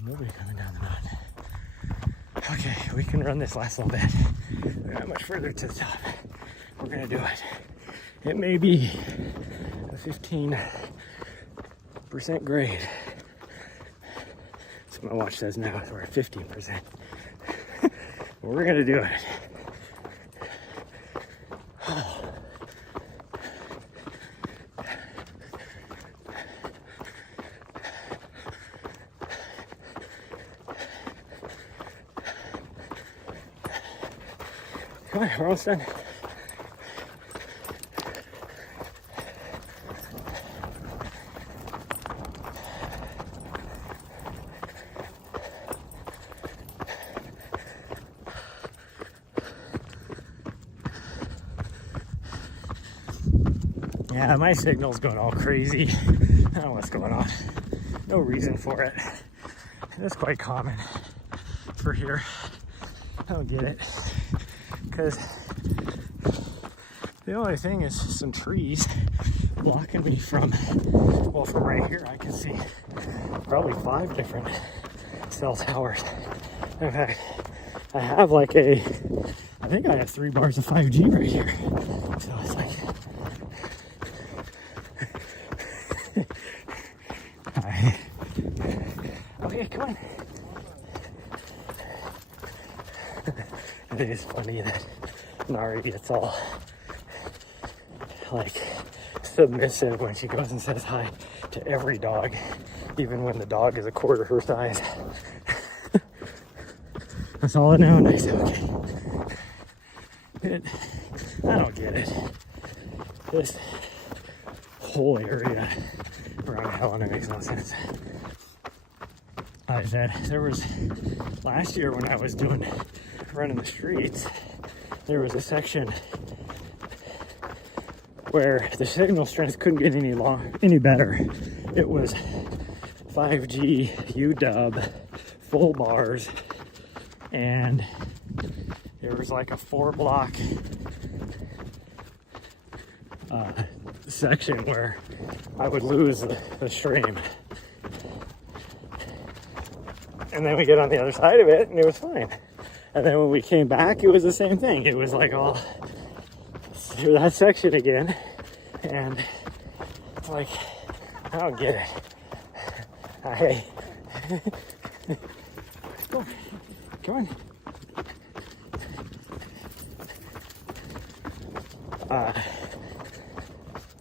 Nobody coming down the mountain. Okay, we can run this last little bit. We're not much further to the top. We're gonna do it. It may be a 15% grade. That's what my watch says now. We're at 15%. We're gonna do it. Come on, we're almost done. Yeah, my signal's going all crazy. I don't know what's going on. No reason for it. That's quite common for here. I don't get it. Because the only thing is some trees blocking me from, well, from right here I can see probably 5 different cell towers. In fact, I have like I think I have 3 bars of 5G right here. So it's like, okay, come on. I think it's funny that Nari gets all like submissive when she goes and says hi to every dog, even when the dog is a quarter her size. That's all I know, and I say, okay. I don't get it. This whole area around Helena makes no sense. I said there was last year when I was running the streets, there was a section where the signal strength couldn't get any better. It was 5G, UW, full bars, and there was like a 4-block section where I would lose the stream. And then we get on the other side of it and it was fine. And then when we came back, it was the same thing. It was like all through that section again. And it's like, I don't get it. Hey. Go. Come on.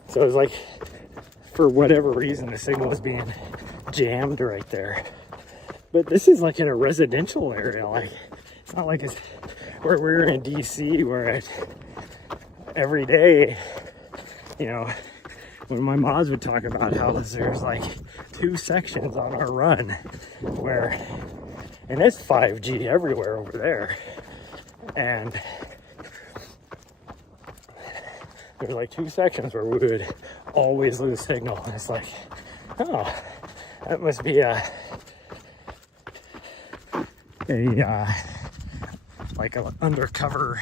So it was like, for whatever reason, the signal was being jammed right there. But this is like in a residential area. Like, it's not like it's where we were in DC, where every day, you know, when my mods would talk about how there's like 2 sections on our run where, and it's 5G everywhere over there. And there's like 2 sections where we would always lose signal. And it's like, oh, that must be like an undercover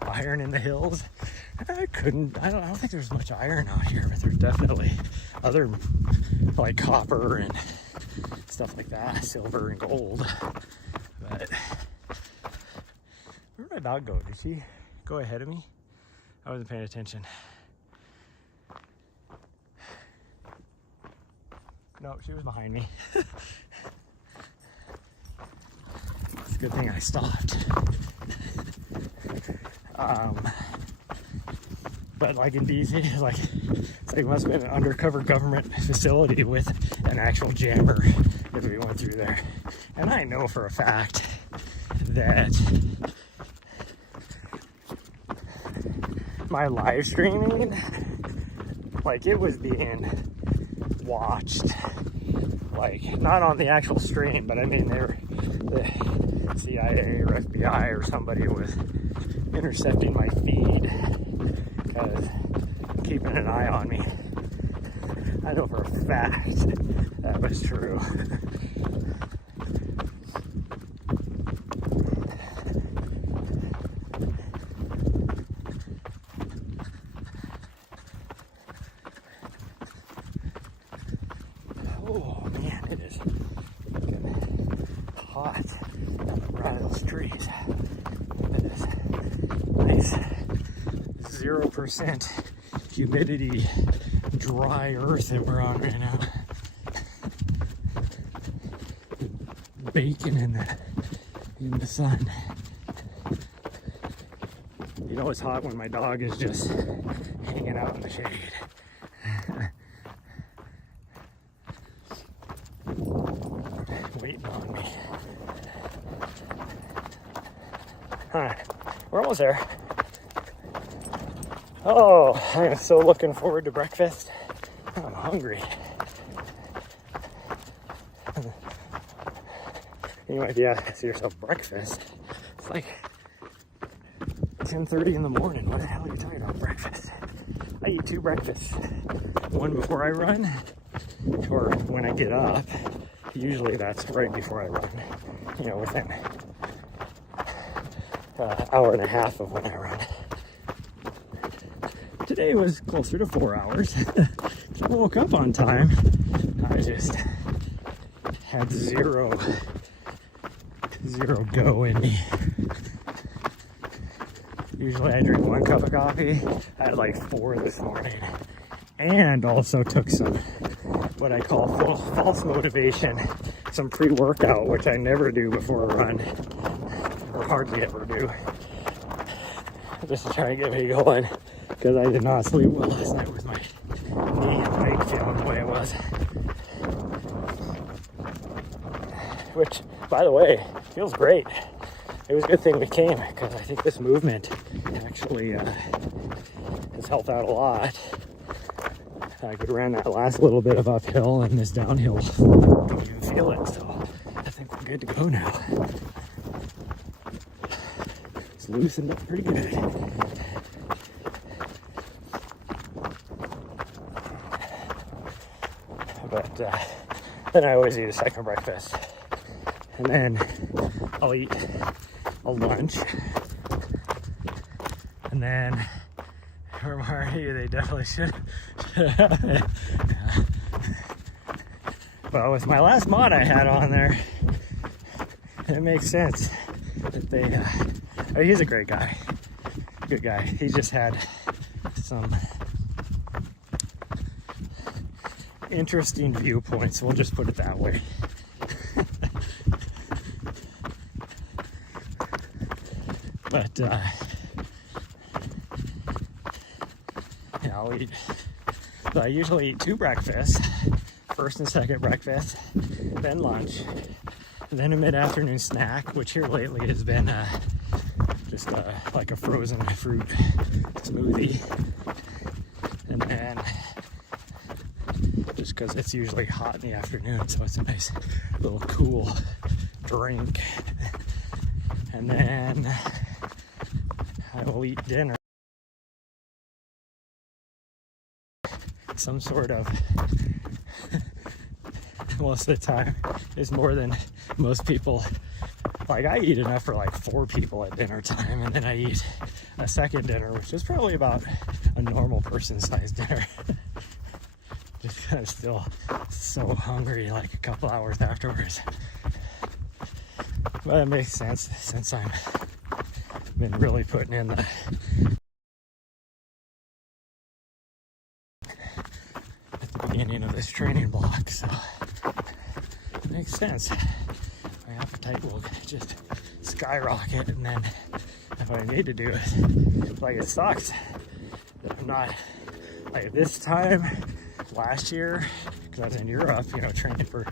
iron in the hills. I don't think there's much iron out here, but there's definitely other like copper and stuff like that, silver and gold. But where'd my dog go? Did she go ahead of me? I wasn't paying attention. No, she was behind me. It's a good thing I stopped. But like in DC, it's like it must have been an undercover government facility with an actual jammer that we went through there. And I know for a fact that my live streaming, like, it was being watched, like, not on the actual stream, but I mean, the CIA or FBI or somebody was intercepting my feed because keeping an eye on me. I know for a fact that was true. Oh man. It is fucking hot right in those trees. It is nice 0% humidity, dry earth that we're on right now. Baking in the sun. You know it's hot when my dog is just hanging out in the shade. Waiting on me. Alright, we're almost there. Oh, I'm so looking forward to breakfast. I'm hungry. You might be asking yourself, breakfast? It's like 10:30 in the morning. What the hell are you talking about, breakfast? I eat 2 breakfasts. One before I run, or when I get up. Usually that's right before I run. You know, within an hour and a half of when I run. Today was closer to 4 hours. I woke up on time. I just had zero go in me. Usually I drink 1 cup of coffee. I had like 4 this morning. And also took some, what I call false motivation, some pre-workout, which I never do before a run, or hardly ever do. Just to try and get me going, because I did not sleep well last night with my knee and leg feeling the way it was. Which, by the way, feels great. It was a good thing we came, because I think this movement actually has helped out a lot. I could run that last little bit of uphill, and this downhill don't even feel it, so I think we're good to go now. It's loosened up pretty good. But then I always eat a second breakfast, and then I'll eat a lunch, and then they definitely should. Well, with my last mod I had on there, it makes sense that they. He's a great guy, good guy. He just had some interesting viewpoints. We'll just put it that way. But I'll eat. So I usually eat 2 breakfasts, first and second breakfast, then lunch, then a mid-afternoon snack, which here lately has been just like a frozen fruit smoothie, and then just because it's usually hot in the afternoon, so it's a nice little cool drink, and then I will eat dinner. Some sort of, most of the time, is more than most people. Like, I eat enough for like 4 people at dinner time, and then I eat a second dinner, which is probably about a normal person-sized dinner. Just because I'm still so hungry like a couple hours afterwards. But it makes sense since I've been really putting in the beginning of this training block, so it makes sense. My appetite will just skyrocket, and then if I need to do it, like, it sucks that I'm not, like, this time last year, because I was in Europe, you know, training for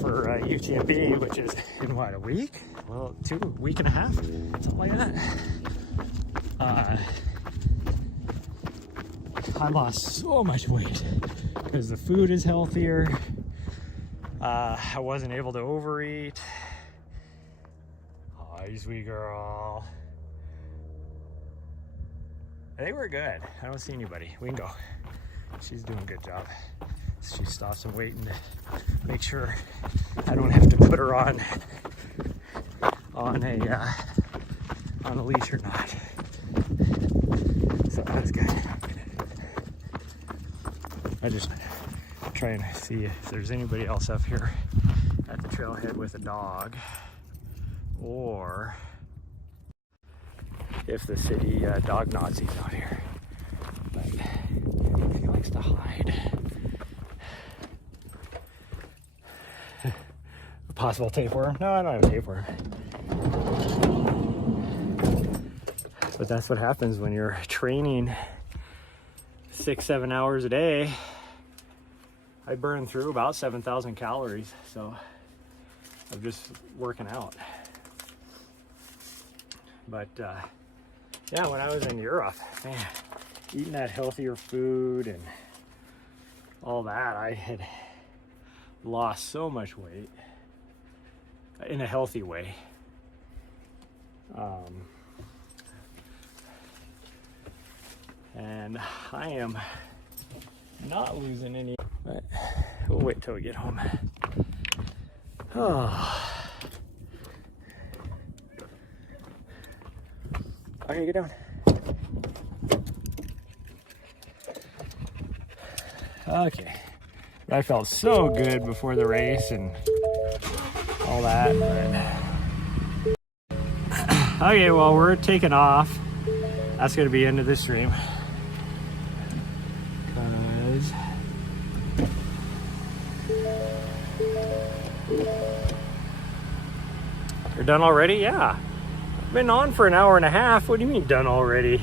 UTMB, which is in what, a week? Well, week and a half, something like that. I lost so much weight because the food is healthier. I wasn't able to overeat. Oh, you sweet girl. I think we're good. I don't see anybody. We can go. She's doing a good job. She stops and waiting to make sure I don't have to put her on a leash or not. So that's good. I just try and see if there's anybody else up here at the trailhead with a dog, or if the city dog Nazi's out here. But he likes to hide. A possible tapeworm? No, I don't have a tapeworm. But that's what happens when you're training 6-7 hours a day. I burn through about 7,000 calories, so I'm just working out. But yeah, when I was in Europe, man, eating that healthier food and all that, I had lost so much weight in a healthy way. And I am not losing any, but we'll wait till we get home. Oh. Okay, get down. Okay. I felt so good before the race and all that, but okay, well, we're taking off. That's gonna be into this stream. You're done already? Yeah. I've been on for an hour and a half. What do you mean done already?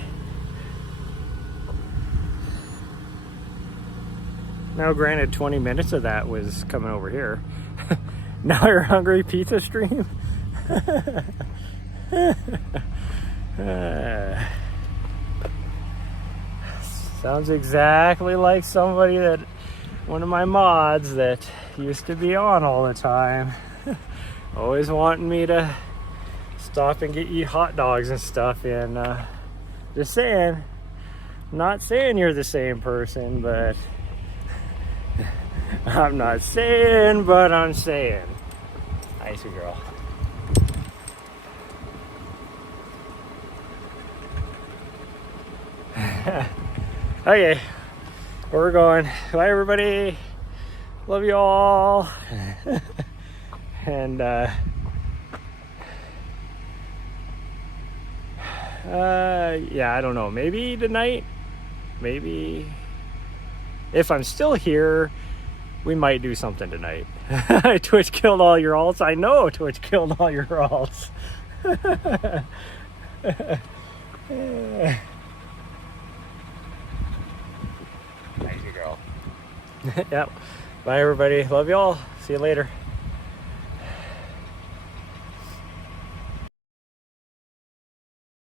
Now, granted, 20 minutes of that was coming over here. Now you're hungry, pizza stream? Sounds exactly like somebody that, one of my mods that used to be on all the time. Always wanting me to stop and eat hot dogs and stuff. And just saying, not saying you're the same person, but I'm not saying, but I'm saying. Icy girl. Okay, where we're going. Bye, everybody. Love you all. And yeah, I don't know. Maybe tonight. Maybe if I'm still here, we might do something tonight. Twitch killed all your alts. I know Twitch killed all your alts. Nice girl. Yep. Bye, everybody. Love y'all. See you later.